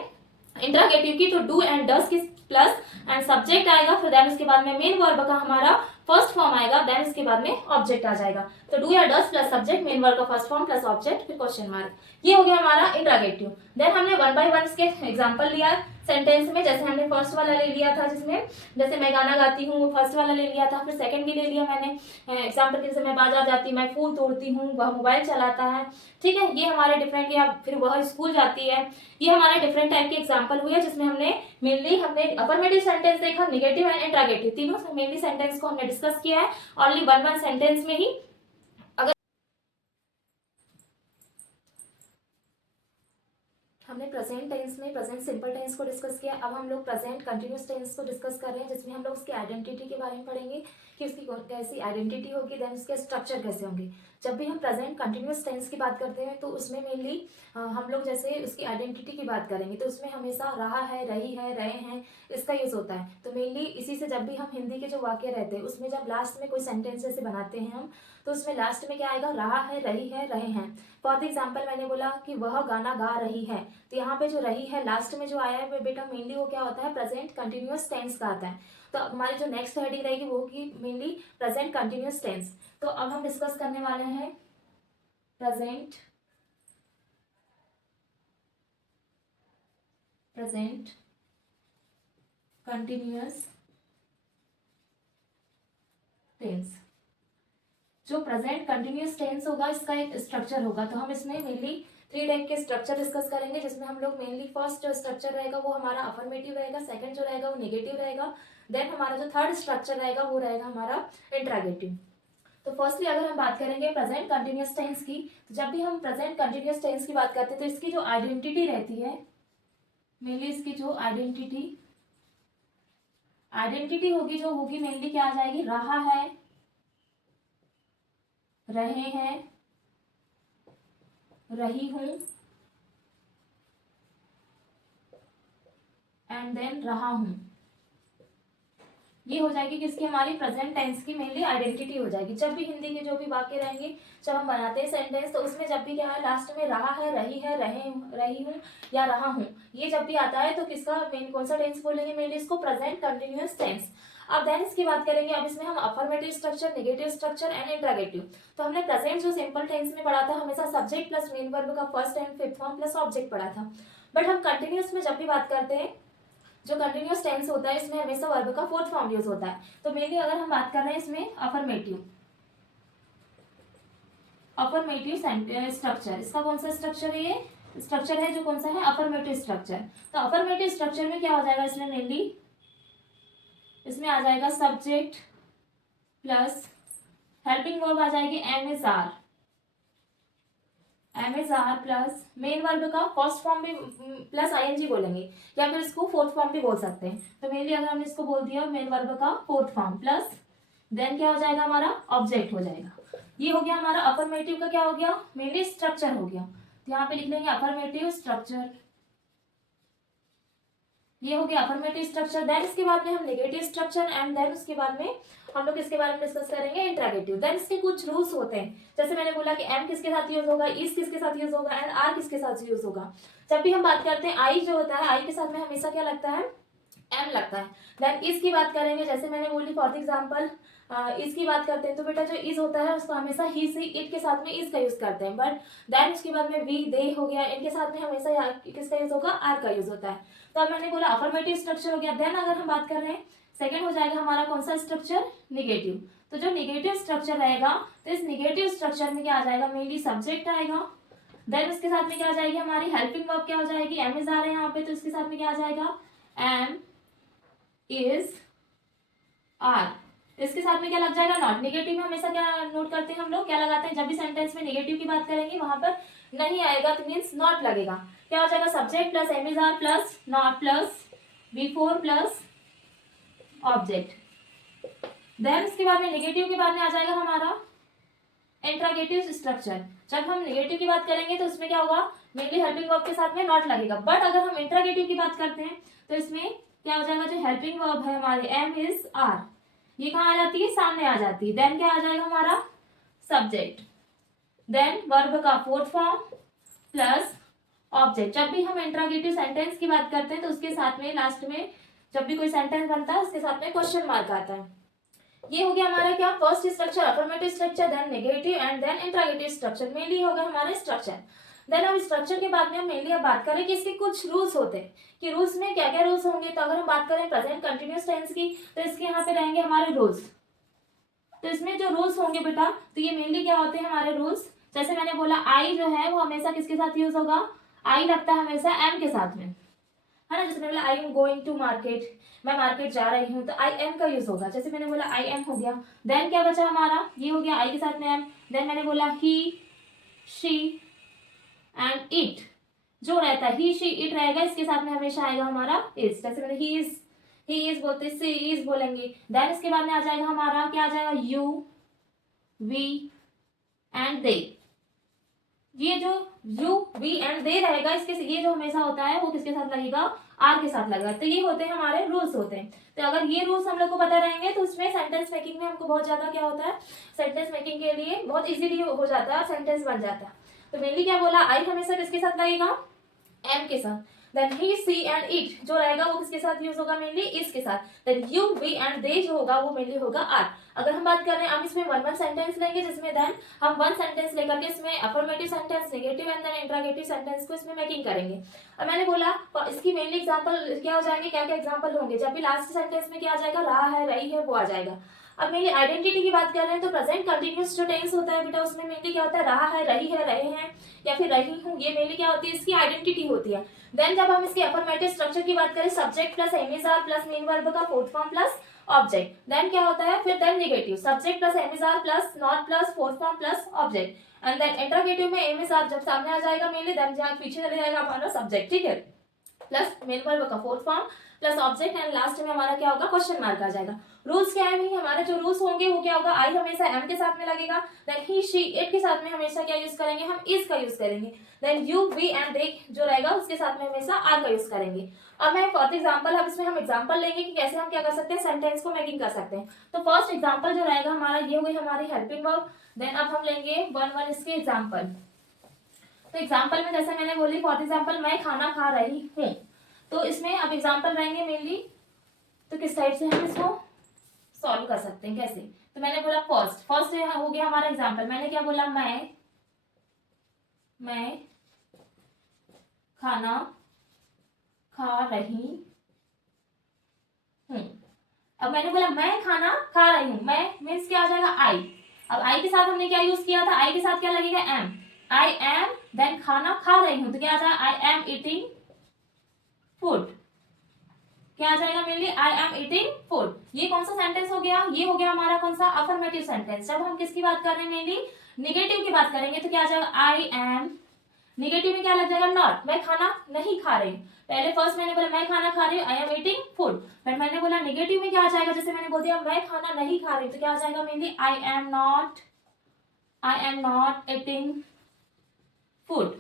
इंट्रागेटिव की, तो डू एंड डस की प्लस एंड सब्जेक्ट आएगा, फिर देन उसके बाद में मेन वर्ब का हमारा फर्स्ट फॉर्म आएगा, देन उसके बाद में ऑब्जेक्ट आ जाएगा। तो डू या डस प्लस सब्जेक्ट, मेन वर्ब का फर्स्ट फॉर्म प्लस ऑब्जेक्ट, फिर क्वेश्चन मार्क। ये हो गया हमारा इंट्रागेटिव। देन हमने वन बाय वन के एग्जांपल लिया सेंटेंस में। जैसे हमने फर्स्ट वाला ले लिया था, जिसमें जैसे मैं गाना गाती हूँ, फर्स्ट वाला ले लिया था। फिर सेकंड भी ले लिया मैंने एग्जांपल के, जैसे मैं बाजार जाती, मैं फूल तोड़ती हूँ, वह मोबाइल चलाता है। ठीक है, ये हमारे डिफरेंट, या फिर वह स्कूल जाती है। ये हमारे डिफरेंट टाइप के एग्जांपल हुए जिसमें हमने मेनली हमने अफर्मेटिव सेंटेंस देखा, नेगेटिव एंड इंट्रागेटिव, तीनों मेनली सेंटेंस को हमने डिस्कस किया है ओनली वन सेंटेंस में ही। हमने प्रेजेंट टेंस में प्रेजेंट सिंपल टेंस को डिस्कस किया। अब हम लोग प्रेजेंट कंटिन्यूस टेंस को डिस्कस कर रहे हैं, जिसमें हम लोग उसकी आइडेंटिटी के बारे में पढ़ेंगे कि उसकी कैसी आइडेंटिटी होगी, देन उसके स्ट्रक्चर कैसे होंगे। जब भी हम प्रेजेंट कंटिन्यूस टेंस की बात करते हैं तो उसमें मेनली हम लोग जैसे उसकी आइडेंटिटी की बात करेंगे तो उसमें हमेशा रहा है, रही है, रहे हैं इसका यूज होता है। तो मेनली इसी से जब भी हम हिंदी के जो वाक्य रहते हैं उसमें जब लास्ट में कोई सेंटेंस जैसे बनाते हैं हम, तो उसमें लास्ट में क्या आएगा, रहा है, रही है, रहे हैं। फॉर एग्जाम्पल मैंने बोला कि वह गाना गा रही है, तो यहाँ पे जो रही है लास्ट में जो आया है बेटा मेनली वो क्या होता है, प्रेजेंट कंटिन्यूअस टेंस का आता है। तो हमारी जो नेक्स्ट हेडिंग रहेगी वो होगी मेनली प्रेजेंट कंटिन्यूअस टेंस। तो अब हम डिस्कस करने वाले हैं प्रेजेंट कंटिन्यूअस टेंस। जो प्रेजेंट कंटिन्यूअस टेंस होगा इसका एक स्ट्रक्चर होगा। तो हम इसमें मेनली 3 टाइप के स्ट्रक्चर डिस्कस करेंगे, जिसमें हम लोग मेनली फर्स्ट जो स्ट्रक्चर रहेगा वो हमारा अफर्मेटिव रहेगा, सेकंड जो रहेगा वो नेगेटिव रहेगा, देन हमारा जो थर्ड स्ट्रक्चर रहेगा वो रहेगा हमारा इंट्रागेटिव। तो फर्स्टली अगर हम बात करेंगे प्रेजेंट कंटिन्यूअस टेंस की, तो जब भी हम प्रेजेंट कंटिन्यूअस टेंस की बात करते हैं तो इसकी जो आइडेंटिटी रहती है मेनली, इसकी जो आइडेंटिटी होगी जो होगी मेनली क्या आ जाएगी, रहा है, रहे हैं, रही हूं एंड देन रहा हूं। ये हो जाएगी किसकी, हमारी प्रेजेंट टेंस की मेनली आइडेंटिटी हो जाएगी। जब भी हिंदी के जो भी वाक्य रहेंगे, जब हम बनाते हैं सेंटेंस, तो उसमें जब भी क्या है लास्ट में रहा है, रही है, रही हूँ या रहा हूँ, ये जब भी आता है तो किसका मेन कौन सा टेंस बोलेंगे, मेनली इसको प्रेजेंट कंटिन्यूअस टेंस। अब देन इसकी बात करेंगे, अब इसमें हम affirmative structure, negative structure and interrogative. तो हमने प्रेजेंट जो सिंपल टेंस में पढ़ा था हमेशा सब्जेक्ट प्लस मेन वर्ब का first and fifth form plus object पढ़ा था। बट हम कंटिन्यूअस में जब भी बात करते हैं, जो कंटिन्यूअस टेंस होता है इसमें हमेशा वर्ब का फोर्थ फॉर्म यूज होता है। तो मेनली अगर हम बात कर रहे हैं इसमें अफर्मेटिव स्ट्रक्चर, इसका कौन सा स्ट्रक्चर है, ये स्ट्रक्चर है जो कौन सा है, अफर्मेटिव स्ट्रक्चर। तो अफर्मेटिव स्ट्रक्चर में क्या हो जाएगा, इसमें मेनली इसमें आ जाएगा सब्जेक्ट प्लस हेल्पिंग वर्ब आ जाएगी am is are plus main verb का फर्स्ट फॉर्म भी प्लस आईएनजी बोलेंगे, या फिर इसको फोर्थ फॉर्म भी बोल सकते हैं। तो मेनली अगर हमने इसको बोल दिया मेन वर्ब का फोर्थ फॉर्म प्लस देन क्या हो जाएगा, हमारा ऑब्जेक्ट हो जाएगा। ये हो गया हमारा अफर्मेटिव का क्या हो गया, मेनली स्ट्रक्चर हो गया। तो यहाँ पे लिख लेंगे अफर्मेटिव स्ट्रक्चर, ये हो गया अफर्मेटिव स्ट्रक्चर। देन इसके बाद में हम नेगेटिव स्ट्रक्चर एंड देन उसके बाद में हम लोग इसके बारे में डिस्कस करेंगे इंट्रागेटिव। देन इसके कुछ रूल्स होते हैं, जैसे मैंने बोला कि एम किसके साथ यूज होगा, इज किसके साथ यूज होगा एंड आर किसके साथ यूज होगा। जब भी हम बात करते हैं आई जो होता है, आई के साथ में हमेशा क्या लगता है, एम लगता है। देन इज की बात करेंगे, जैसे मैंने बोली फॉर एग्जाम्पल इज की बात करते हैं तो बेटा जो इज होता है उसको हमेशा ही सी इट के साथ में इज का यूज करते हैं। बट देन उसके बाद में वी दे हो गया, इनके साथ में हमेशा किसका यूज होगा, आर का यूज होता है। तो अब मैंने बोला अफर्मेटिव स्ट्रक्चर हो गया। देन अगर हम बात कर रहे हैं सेकेंड हो जाएगा हमारा कौन सा स्ट्रक्चर, निगेटिव। तो जो निगेटिव स्ट्रक्चर रहेगा तो इस निगेटिव स्ट्रक्चर में क्या आ जाएगा, मेनली सब्जेक्ट आएगा, देन उसके साथ में क्या आ जाएगी हमारी हेल्पिंग वर्ब क्या हो जाएगी, एम इज आ रहा है यहाँ पे, तो उसके साथ में क्या आ जाएगा, एम इज आर। इसके साथ में क्या लग जाएगा, नॉट। नेगेटिव में हमेशा क्या नोट करते हैं हम लोग, क्या लगाते हैं, जब भी सेंटेंस में नेगेटिव की बात करेंगे वहां पर नहीं आएगा तो मीन्स नॉट लगेगा। क्या हो जाएगा, subject plus am is are plus not plus before plus object. Then उसके बाद में नेगेटिव के बाद में आ जाएगा हमारा इंट्रोगेटिव स्ट्रक्चर। जब हम नेगेटिव की बात करेंगे तो उसमें क्या होगा, मेनली हेल्पिंग वर्ब के साथ में नॉट लगेगा। बट अगर हम इंट्रोगेटिव की बात करते हैं तो इसमें क्या हो जाएगा, जो हेल्पिंग वर्ब है हमारे एम इज आर, ये कहाँ आ जाती है, सामने आ जाती है। देन क्या आ जाएगा हमारा सब्जेक्ट, देन वर्ब का फोर्थ फॉर्म प्लस ऑब्जेक्ट। जब भी हम इंट्रोगेटिव सेंटेंस की बात करते हैं तो उसके साथ में लास्ट में जब भी कोई सेंटेंस बनता है उसके साथ में क्वेश्चन मार्क आता है। ये हो गया हमारा क्या, first structure affirmative structure, then negative and then interrogative structure. Mainly होगा हमारे स्ट्रक्चर। देन अब स्ट्रक्चर के बाद में हम मेनली अब बात करें कि इसके कुछ रूल्स होते हैं कि रूल्स में क्या क्या रूल्स होंगे। तो अगर हम बात करें प्रेजेंट कंटिन्यूअस टेंस की तो इसके यहाँ पे रहेंगे हमारे रूल्स। तो इसमें जो रूल्स होंगे बेटा, तो ये मेनली क्या होते हैं हमारे रूल्स। जैसे मैंने बोला आई जो है वो हमेशा किसके साथ यूज होगा, आई लगता है हमेशा एम के साथ में, है ना। जैसे मैंने बोला I am going to market, मैं मार्केट जा रही हूँ, तो आई एम का यूज होगा। जैसे मैंने बोला आई एम हो गया। देन क्या बचा हमारा, ये हो गया आई के साथ में एम। देन मैंने बोला ही शी एंड इट, जो रहता है ही शी इट रहेगा, इसके साथ में हमेशा आएगा हमारा इज। जैसे मैंने ही इज बोलते, सी इज बोलेंगे। देन इसके बाद में आ जाएगा हमारा क्या आ जाएगा, यू वी एंड दे। ये जो यू वी एंड दे रहेगा, इसके ये जो हमेशा होता है वो किसके साथ लगेगा, आर के साथ लगेगा। तो ये होते हैं हमारे रूल्स होते हैं। तो अगर ये रूल्स हम लोग को पता रहेंगे तो उसमें सेंटेंस मेकिंग में हमको बहुत ज्यादा क्या होता है, सेंटेंस मेकिंग के लिए बहुत इजीली हो जाता है, सेंटेंस बन जाता है। तो मेनली क्या बोला, आई हमेशा किसके साथ लगेगा, एम के साथ। Then he she and it जो रहेगा वो किसके साथ यूज होगा, मेनली इस के साथ। Then you we and they जो होगा वो मेनली होगा आर। अगर हम बात कर रहे हैं, हम इसमें वन सेंटेंस लेंगे जिसमें देन हम वन सेंटेंस लेकर के इसमें affirmative sentence, negative and then interrogative sentence को इसमें मेकिंग करेंगे। अब मैंने बोला इसकी मेनली एग्जांपल क्या हो जाएंगे, क्या क्या एग्जांपल होंगे। जब भी लास्ट सेंटेंस में क्या आ जाएगा, रहा है रही है वो आ जाएगा। अब मेरी आइडेंटिटी की बात कर रहे हैं तो प्रेजेंट कंटिन्यूअस जो टेंस होता है बेटा, उसमें मेनली क्या होता है, रहा है रही है रहे हैं या फिर रही हूँ, ये मेनली क्या होती है, इसकी आइडेंटिटी होती है। देन जब हम इसके अफर्मेटिव स्ट्रक्चर की बात करें, subject plus am is are plus main verb का fourth form plus object. Then क्या होता है फिर, then negative, subject plus am is are plus not plus fourth form plus object. And then interrogative में am is are जब सामने आ जाएगा mainly, then जहाँ पीछे चले जाएगा हमारा सब्जेक्ट, ठीक है, प्लस मेन वर्ब का fourth form plus object. And last में हमारा क्या होगा, क्वेश्चन मार्क आ जाएगा। रूल्स क्या है भाई, हमारे जो रूल्स होंगे वो क्या होगा, आई हमेशा एम के साथ में लगेगा। देन ही शी इट के साथ में हमेशा क्या यूज करेंगे, हम इज का यूज करेंगे। Then you we and they जो रहेगा उसके साथ में हमेशा आर का यूज करेंगे। अब मैं फर्स्ट एग्जांपल, अब इसमें हम एग्जांपल लेंगे कि कैसे हम क्या कर सकते हैं, सेंटेंस को मेकिंग कर सकते हैं। तो फर्स्ट एग्जांपल जो रहेगा हमारा, ये हो गई हमारी हेल्पिंग वर्ब। देन अब हम लेंगे वन इसके एग्जांपल। तो एग्जांपल में जैसे मैंने बोली, फॉर एग्जांपल मैं खाना खा रही हूँ, तो इसमें अब एग्जांपल रहेंगे मेनली, तो किस टाइप से हम इसको सॉल्व कर सकते हैं, कैसे। तो मैंने बोला फर्स्ट हो गया हमारा एग्जांपल। मैंने क्या बोला, मैं खाना खा रही हूँ। अब मैंने बोला मैं खाना खा रही हूँ, मैं मीन्स क्या आ जाएगा, आई। अब आई के साथ हमने क्या यूज किया था, आई के साथ क्या लगेगा, एम। आई एम, देन खाना खा रही हूँ, तो क्या आ जाएगा, आई एम ईटिंग फूड। क्या आ जाएगा mainly, I am eating food. ये कौन सा सेंटेंस हो गया, ये हो गया हमारा कौन सा, अफर्मेटिव सेंटेंस। जब हम किसकी बात कर रहे हैं, मेनली निगेटिव की बात करेंगे, तो क्या आ जाएगा, आई एम, निगेटिव में क्या लग जाएगा, नॉट, मैं खाना नहीं खा रही हूँ। पहले फर्स्ट मैंने बोला मैं खाना खा रही हूँ, आई एम ईटिंग फूड। फिर मैंने बोला नेगेटिव में क्या आ जाएगा, जैसे मैंने बोल दिया मैं खाना नहीं खा रही हूँ, तो क्या आ जाएगा mainly, I am not eating food,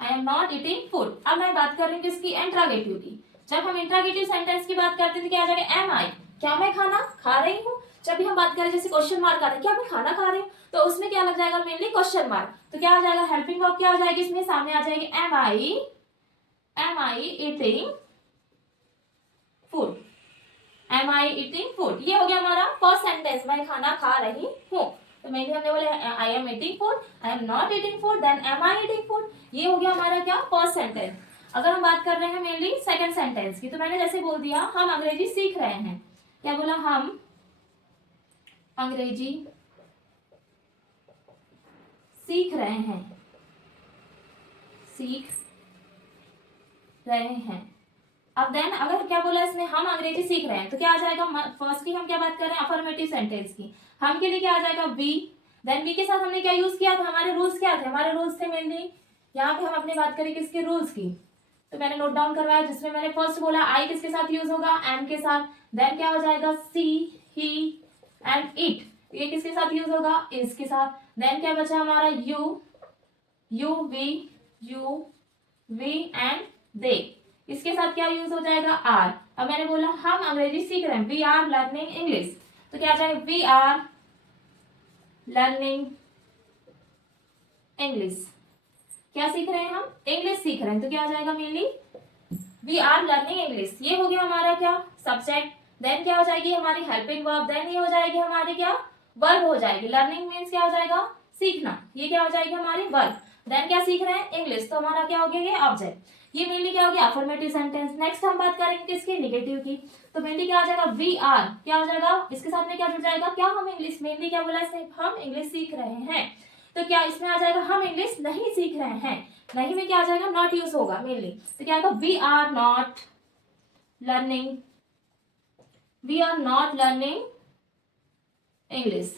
I am not eating food. अब मैं बात कर रही हूँ किसकी, इंट्रोगेटिव की। जब हम इंट्रोगेटिव सेंटेंस की बात करते हैं तो क्या आ जाएगा, एम आई, क्या मैं खाना खा रही हूँ। जब भी हम बात करें जैसे क्वेश्चन मार्क आ रहा है, क्या मैं खाना खा रही हूँ, तो उसमें क्या लग जाएगा, मेनली क्वेश्चन मार्क। तो क्या आ जाएगा, हेल्पिंग वर्ब क्या हो जाएगी, इसमें सामने आ जाएगी M I eating food, M I eating food. ये हो गया हमारा फर्स्ट सेंटेंस, मैं खाना खा रही हूँ। तो मेनली हमने बोला I am eating food, I am not eating food, then am I eating food. ये हो गया हमारा क्या, फर्स्ट सेंटेंस। अगर हम बात कर रहे हैं मेनली सेकंड सेंटेंस की, तो मैंने जैसे बोल दिया हम अंग्रेजी सीख रहे हैं, क्या बोला, हम अंग्रेजी सीख रहे हैं। सीख रहे हैं। अब देन अगर क्या बोला इसमें, हम अंग्रेजी सीख रहे हैं, तो क्या आ जाएगा, फर्स्टली हम क्या बात कर रहे हैं, अफर्मेटिव सेंटेंस की। हम के लिए क्या आ जाएगा, वी। देन वी के साथ हमने क्या यूज किया था, हमारे रूल्स क्या थे, हमारे रूल्स थे मेनली, यहाँ पे हम अपनी बात करें किसके रूल्स की, तो मैंने नोट डाउन करवाया, जिसमें मैंने फर्स्ट बोला आई किसके साथ यूज होगा, एम के साथ। देन क्या हो जाएगा, सी, ही एंड इट, ये किसके साथ यूज होगा, इज के साथ। देन क्या बचा हमारा, you, you we and they, इसके साथ क्या यूज हो जाएगा, आर। अब मैंने बोला हम अंग्रेजी सीख रहे हैं, वी आर लर्निंग इंग्लिश, तो क्या आ जाएगा, वी आर लर्निंग इंग्लिश। क्या सीख रहे हैं हम, इंग्लिश सीख रहे हैं, तो क्या आ जाएगा mainly, we are learning English. ये हो गया हमारा क्या, सब्जेक्ट। देन क्या हो जाएगी हमारी हेल्पिंग वर्ब, देन ये हो जाएगी हमारी क्या, वर्ब हो जाएगी। लर्निंग मीन्स क्या हो जाएगा, सीखना, ये क्या हो जाएगी हमारी वर्ब। देन क्या सीख रहे हैं, इंग्लिश, तो हमारा क्या हो गया, ये ऑब्जेक्ट। ये मेनली क्या हो गया, अफर्मेटिव सेंटेंस। नेक्स्ट हम बात करेंगे किसकी, निगेटिव की। तो मेनली क्या आ जाएगा, वी आर, क्या हो जाएगा, इसके साथ में क्या जुड़ जाएगा, क्या हम इंग्लिश, मेनली क्या बोला इसने, हम इंग्लिश सीख रहे हैं, तो क्या इसमें आ जाएगा, हम इंग्लिश नहीं सीख रहे हैं। नहीं में क्या आ जाएगा, नॉट यूज होगा मेनली, तो क्या आएगा, we are not learning, we are not learning English.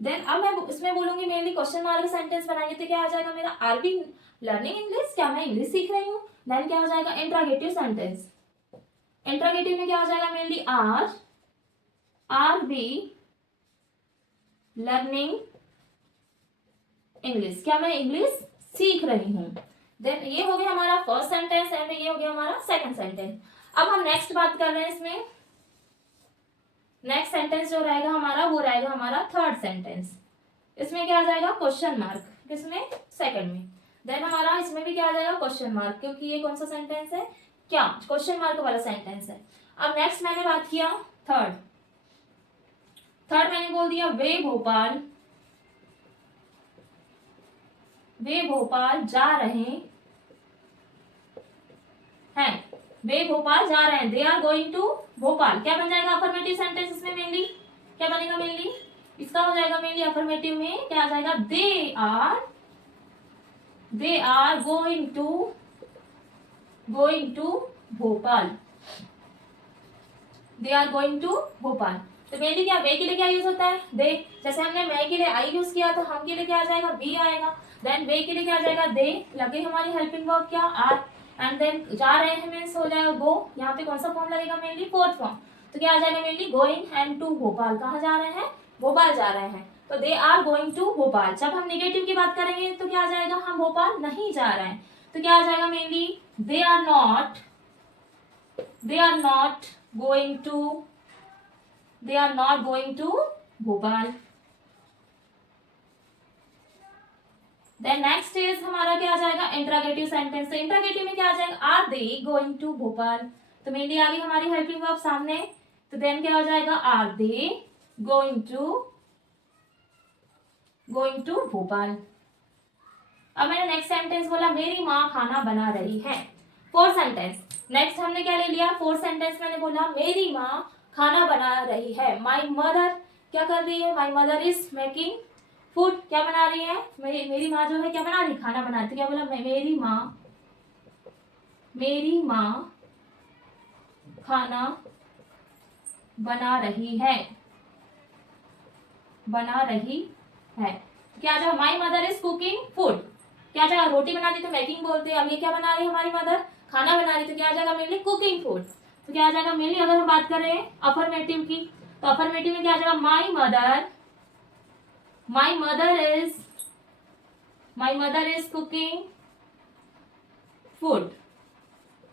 Then अब मैं इसमें बोलूंगी मेनली क्वेश्चन मार्क सेंटेंस बनाएंगे, तो क्या आ जाएगा मेरा, आर वी लर्निंग इंग्लिश, क्या मैं इंग्लिश सीख रही हूँ। देन क्या हो जाएगा, इंट्रोगेटिव सेंटेंस। इंट्रोगेटिव में क्या हो जाएगा mainly, are we learning English, क्या मैं इंग्लिश सीख रही हूँ। देन ये हो गया हमारा फर्स्ट सेंटेंस एंड ये हो गया हमारा सेकंड सेंटेंस। अब हम नेक्स्ट बात कर रहे हैं इसमें, नेक्स्ट सेंटेंस जो रहेगा हमारा वो रहेगा हमारा थर्ड सेंटेंस। इसमें क्या आ जाएगा, क्वेश्चन मार्क, किसमें, सेकंड में। देन हमारा इसमें भी क्या आ जाएगा, क्वेश्चन मार्क, क्योंकि ये कौन सा सेंटेंस है, क्या क्वेश्चन मार्क वाला सेंटेंस है। अब नेक्स्ट मैंने बात किया थर्ड, मैंने बोल दिया वे भोपाल जा रहे हैं, वे भोपाल जा रहे हैं, they are going to Bhopal. क्या बन जाएगा अफर्मेटिव सेंटेंस इसमें मेनली, क्या बनेगा मेनली, इसका हो जाएगा मेनली अफर्मेटिव में क्या आ जाएगा, they are going to Bhopal, they are going to Bhopal. तो मेनली क्या, वे के लिए क्या यूज होता है, दे, जैसे हमने मैं के लिए आई यूज किया तो हम के लिए क्या आ जाएगा, बी आएगा। देन वे के लिए क्या आ जाएगा, दे, लगे हमारी हेल्पिंग वर्ब क्या, आर, एंड देन जा रहे हैं मीन्स हो जाएगा गो, यहाँ पे कौन सा फॉर्म लगेगा मेनली, फोर्थ फॉर्म, तो क्या आ जाएगा mainly, going and to Bhopal, कहाँ जा रहे हैं, भोपाल जा रहे हैं, तो they are going to Bhopal. जब हम निगेटिव की बात करेंगे तो क्या आ जाएगा, हम भोपाल नहीं जा रहे हैं, तो क्या आ जाएगा mainly, they are not going to Bhopal. Then next is हमारा क्या आ जाएगा, इंट्रोगेटिव सेंटेंस। तो इंट्रोगेटिव में क्या आ जाएगा, are they going to Bhopal, तो मेनली आ गई हमारी हेल्पिंग वर्ब सामने, तो देन क्या हो जाएगा, are they going to Bhopal. अब मैंने नेक्स्ट सेंटेंस बोला मेरी माँ खाना बना रही है, फोर्थ सेंटेंस। नेक्स्ट हमने क्या ले लिया, फोर्थ सेंटेंस मैंने बोला मेरी माँ खाना बना रही है, माई मदर क्या कर रही है, my mother is making food, क्या बना रही है, मेरी माँ जो है क्या बना रही, खाना बना रही, तो क्या बोला, मेरी माँ खाना बना रही है, क्या जाएगा, my mother is cooking food, क्या जाएगा, रोटी बनाती तो मेकिंग बोलते हैं, अब ये क्या बना रही है हमारी मदर, खाना बना रही, तो क्या आ जाएगा मेनली कुकिंग फूड, तो क्या आ जाएगा मेनली, अगर हम बात कर रहे हैं अफर्मेटिव की, तो अफर्मेटिव में क्या आ जाएगा, my mother is cooking food,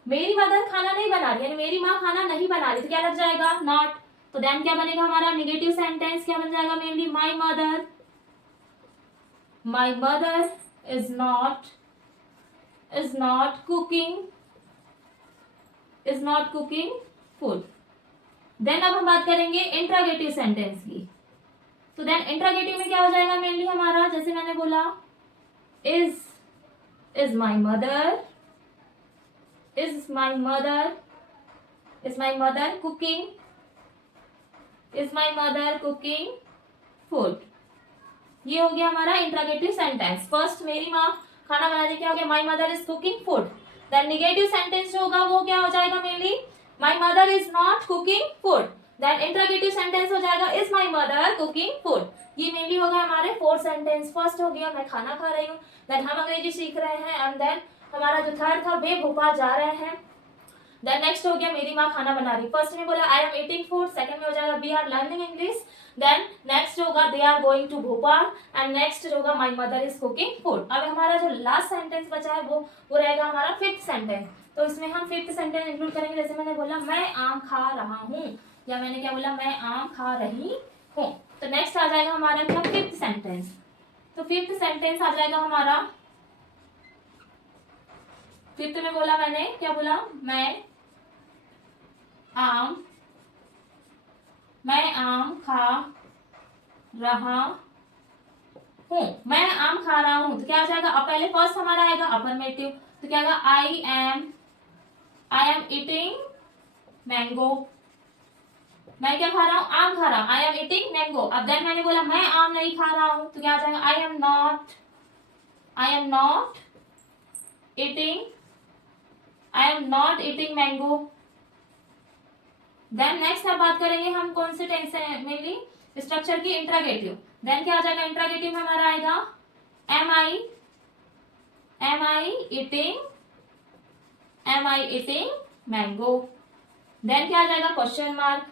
मेरी मदर खाना नहीं बना रही, यानी मेरी माँ खाना नहीं बना रही, तो क्या लग जाएगा, नॉट, तो देन क्या बनेगा हमारा निगेटिव सेंटेंस, क्या बन जाएगा mainly, my mother is not cooking food. Then अब हम बात करेंगे इंट्रोगेटिव सेंटेंस की, तो देन इंट्रोगेटिव में क्या हो जाएगा मेनली हमारा, जैसे मैंने बोला is my mother cooking food, ये हो गया हमारा इंट्रोगेटिव सेंटेंस। फर्स्ट मेरी माँ खाना बना रही है, क्या हो गया, my mother is cooking food. Then negative sentence जो होगा वो क्या हो जाएगा mainly, my mother is not cooking food. Then interrogative sentence हो जाएगा, is my mother cooking food. ये मेनली होगा हमारे 4 सेंटेंस। फर्स्ट हो गया मैं खाना खा रही हूँ, देन हम अंग्रेजी सीख रहे हैं, एंड देन हमारा जो थर्ड था वे भोपाल जा रहे हैं। देन नेक्स्ट हो गया मेरी माँ खाना बना रही। फर्स्ट में बोला I am eating food, second में हो जाएगा we are learning English. Then next होगा they are going to Bhopal, and next होगा my mother is cooking food. अब हमारा जो लास्ट सेंटेंस बचा है वो रहेगा हमारा फिफ्थ सेंटेंस। तो इसमें हम फिफ्थ सेंटेंस इंक्लूड करेंगे। जैसे मैंने बोला मैं आम खा रहा हूँ, या मैंने क्या बोला, मैं आम खा रही हूँ। तो नेक्स्ट आ जाएगा हमारा क्या, फिफ्थ सेंटेंस। तो फिफ्थ सेंटेंस आ जाएगा हमारा, फिफ्थ में बोला मैंने क्या बोला, मैं आम खा रहा हूँ, मैं आम खा रहा हूँ। तो क्या आ जाएगा, अब पहले फर्स्ट हमारा आएगा अफर्मेटिव, तो क्या आएगा, आई एम ईटिंग मैंगो। मैं क्या खा रहा हूँ, आम खा रहा हूँ, आई एम ईटिंग मैंगो। अब देन मैंने बोला मैं आम नहीं खा रहा हूँ, तो क्या आ जाएगा, I am not eating mango. Then next अब बात करेंगे हम कौन से टेंस है, मेनली स्ट्रक्चर की, इंट्रोगेटिव। देन क्या आ जाएगा, इंट्रोगेटिव में हमारा आएगा am I eating mango. Then क्या आ जाएगा, क्वेश्चन मार्क।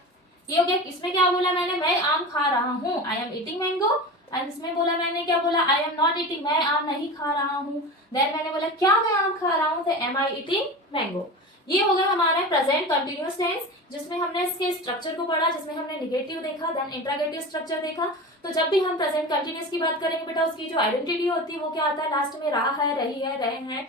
ये हो गया, इसमें क्या बोला मैंने, मैं आम खा रहा हूँ, आई एम ईटिंग मैंगो। एंड इसमें बोला मैंने क्या बोला, आई एम नॉट ईटिंग, मैं आम नहीं खा रहा हूँ। देन मैंने बोला क्या मैं आम खा रहा हूँ, तो एम आई ईटिंग मैंगो। ये हो गया हमारा प्रेजेंट कंटिन्यूअस टेंस, जिसमें हमने इसके स्ट्रक्चर को पढ़ा, जिसमें हमने निगेटिव देखा, देन इंट्रोगेटिव स्ट्रक्चर देखा। तो जब भी हम प्रेजेंट कंटिन्यूअस की बात करेंगे बेटा, उसकी जो आइडेंटिटी होती है वो क्या आता है, लास्ट में रहा है, रही है, रहे हैं,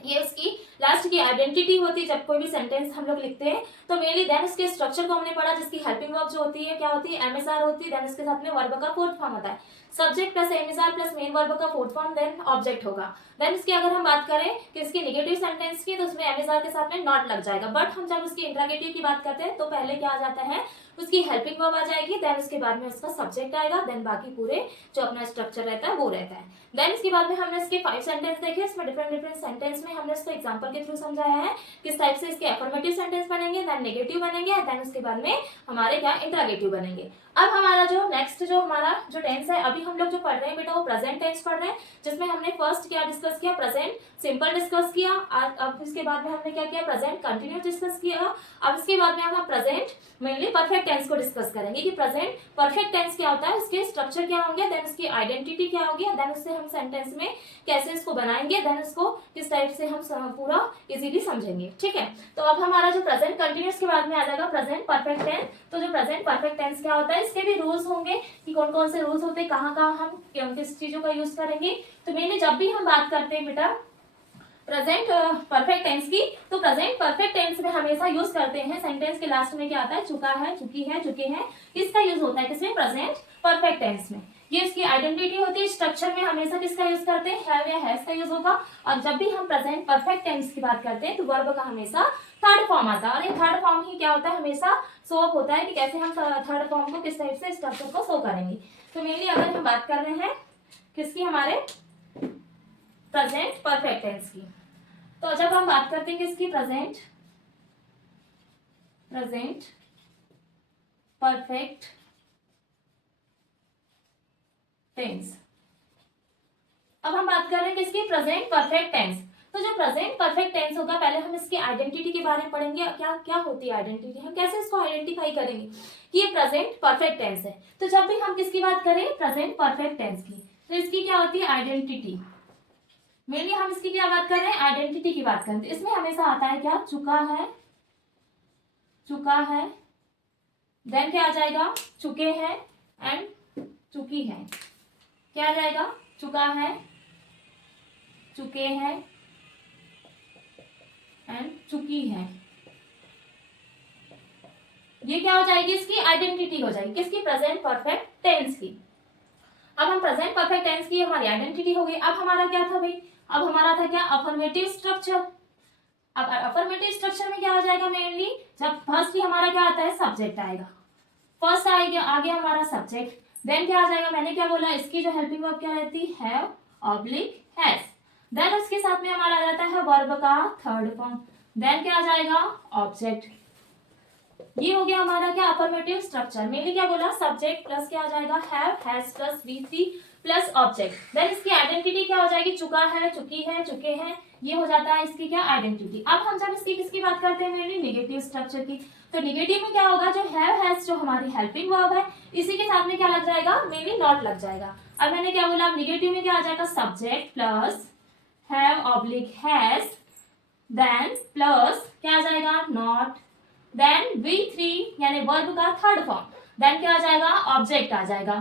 ये उसकी लास्ट की आइडेंटिटी होती है। जब कोई भी सेंटेंस हम लोग लिखते हैं तो मेनली देन उसके स्ट्रक्चर को हमने पढ़ा, जिसकी हेल्पिंग वर्ब जो होती है क्या होती है, एमएसआर होती है। देन उसके साथ में वर्ब का फोर्थ फॉर्म होता है, subject plus MSR plus main verb का फोर्थ फॉर्म, देन ऑब्जेक्ट होगा। देन इसकी अगर हम बात करें कि इसकी नेगेटिव सेंटेंस की, तो उसमें एमएसआर के साथ में नॉट लग जाएगा। बट हम जब उसकी इंट्रोगेटिव की बात करते हैं तो पहले क्या आ जाता है, उसकी हेल्पिंग वर्ब आ जाएगी, देन उसके बाद में उसका सब्जेक्ट आएगा, देन बाकी पूरे जो अपना स्ट्रक्चर रहता है वो रहता है। देन इसके बाद में हमने इसके 5 सेंटेंस देखे, इसमें डिफरेंट सेंटेंस में हमने इसको एग्जांपल के थ्रू समझाया है किस टाइप से इसके अफर्मेटिव सेंटेंस बनेंगे, देन नेगेटिव बनेंगे, देन उसके बाद में हमारे क्या इंट्रोगेटिव बनेंगे। अब हमारा जो नेक्स्ट जो हमारा जो टेंस है, अभी हम लोग जो पढ़ रहे हैं बेटा वो प्रेजेंट टेंस पढ़ रहे हैं, जिसमें हमने फर्स्ट क्या डिस्कस किया, प्रेजेंट सिंपल डिस्कस किया। अब इसके बाद में हमने क्या किया, प्रेजेंट कंटिन्यूस डिस्कस किया। अब इसके बाद में हम प्रेजेंट मेनली परफेक्ट टेंस को डिस्कस करेंगे कि प्रेजेंट परफेक्ट टेंस क्या होता है, उसके स्ट्रक्चर क्या होंगे, देन उसकी आइडेंटिटी क्या होगी, देन उससे हम सेंटेंस में कैसे इसको बनाएंगे, देन उसको किस टाइप से हम पूरा इजीली समझेंगे। ठीक है, तो अब हमारा जो प्रेजेंट कंटिन्यूस के बाद में आ जाएगा प्रेजेंट परफेक्ट टेंस। तो जो प्रेजेंट परफेक्ट टेंस क्या होता है, इसके भी रूल्स होंगे कि कौन कौन से रूल्स होते हैं, कहाँ कहाँ हम किस चीजों का यूज करेंगे। तो मेनली जब भी हम बात करते हैं बेटा प्रेजेंट परफेक्ट टेंस की, तो प्रेजेंट परफेक्ट टेंस में हमेशा यूज करते हैं सेंटेंस के लास्ट में क्या आता है, चुका है, चुकी है, चुके हैं, किसका यूज होता है, किसमें, प्रेजेंट परफेक्ट टेंस में। ये इसकी आइडेंटिटी होती है, स्ट्रक्चर में हमेशा किसका यूज करते हैं, हैव या हैज का यूज होगा। और जब भी हम प्रेजेंट परफेक्ट टेंस की बात करते हैं तो वर्ब का हमेशा थर्ड फॉर्म आता है, और ये थर्ड फॉर्म ही क्या होता है, हमेशा शो अप होता है कि कैसे हम थर्ड फॉर्म को किस टाइप से स्ट्रक्चर को शो करेंगे। तो मेनली अगर हम बात कर रहे हैं किसकी, हमारे प्रेजेंट परफेक्ट टेंस की, तो जब हम बात करते हैं किसकी, प्रेजेंट परफेक्ट टेंस। अब हम बात कर रहे हैं किसकी, प्रेजेंट परफेक्ट टेंस। तो जो प्रेजेंट परफेक्ट टेंस होगा, पहले हम इसकी आइडेंटिटी के बारे में पढ़ेंगे, क्या क्या होती है आइडेंटिटी, हम कैसे इसको आइडेंटिफाई करेंगे कि ये प्रेजेंट परफेक्ट टेंस है। तो जब भी हम किसकी बात करें, प्रेजेंट परफेक्ट टेंस की, तो इसकी क्या होती है, आइडेंटिटी। मेनली हम इसकी क्या बात कर रहे हैं, आइडेंटिटी की बात करते हैं। इसमें हमेशा आता है क्या, चुका है, देन क्या आ जाएगा, चुके हैं एंड चुकी है। क्या आ जाएगा, चुका है, चुके हैं एंड चुकी है। ये क्या हो जाएगी, इसकी आइडेंटिटी हो जाएगी, किसकी, प्रेजेंट परफेक्ट टेंस की। अब हम प्रेजेंट परफेक्ट टेंस की हमारी आइडेंटिटी हो गई। अब हमारा क्या था भाई, अब हमारा था क्या, अफर्मेटिव स्ट्रक्चर। अब अफर्मेटिव स्ट्रक्चर में क्या आ जाएगा, मेनली जब फर्स्ट ही हमारा क्या आता है, सब्जेक्ट आएगा, फर्स्ट आएगा आगे हमारा सब्जेक्ट, देन क्या आ जाएगा, मैंने क्या बोला, इसकी जो हेल्पिंग वर्ब क्या रहती है, हैव ऑब्लिक हैज। देन उसके साथ में हमारा आ जाता है वर्ब का थर्ड फॉर्म, देन क्या आ जाएगा ऑब्जेक्ट। ये हो गया हमारा क्या अफर्मेटिव स्ट्रक्चर। मेनली क्या बोला, सब्जेक्ट प्लस क्या आ जाएगा have has plus V3 plus object. Then इसकी आइडेंटिटी क्या हो जाएगी, चुका है, चुकी है, चुके हैं, ये हो जाता है इसकी क्या आइडेंटिटी। अब हम जब इसकी किसकी बात करते हैं मेनली निगेटिव स्ट्रक्चर की, तो निगेटिव में क्या होगा, जो हैव हैज जो हमारी हेल्पिंग वर्ब है इसी के साथ में क्या लग जाएगा, मेनली नॉट लग जाएगा। अब मैंने क्या बोला, निगेटिव में क्या आ जाएगा, subject plus have oblique has, then plus क्या आ जाएगा नॉट, देन V3 यानी वर्ब का थर्ड फॉर्म, देन क्या आ जाएगा ऑब्जेक्ट आ जाएगा।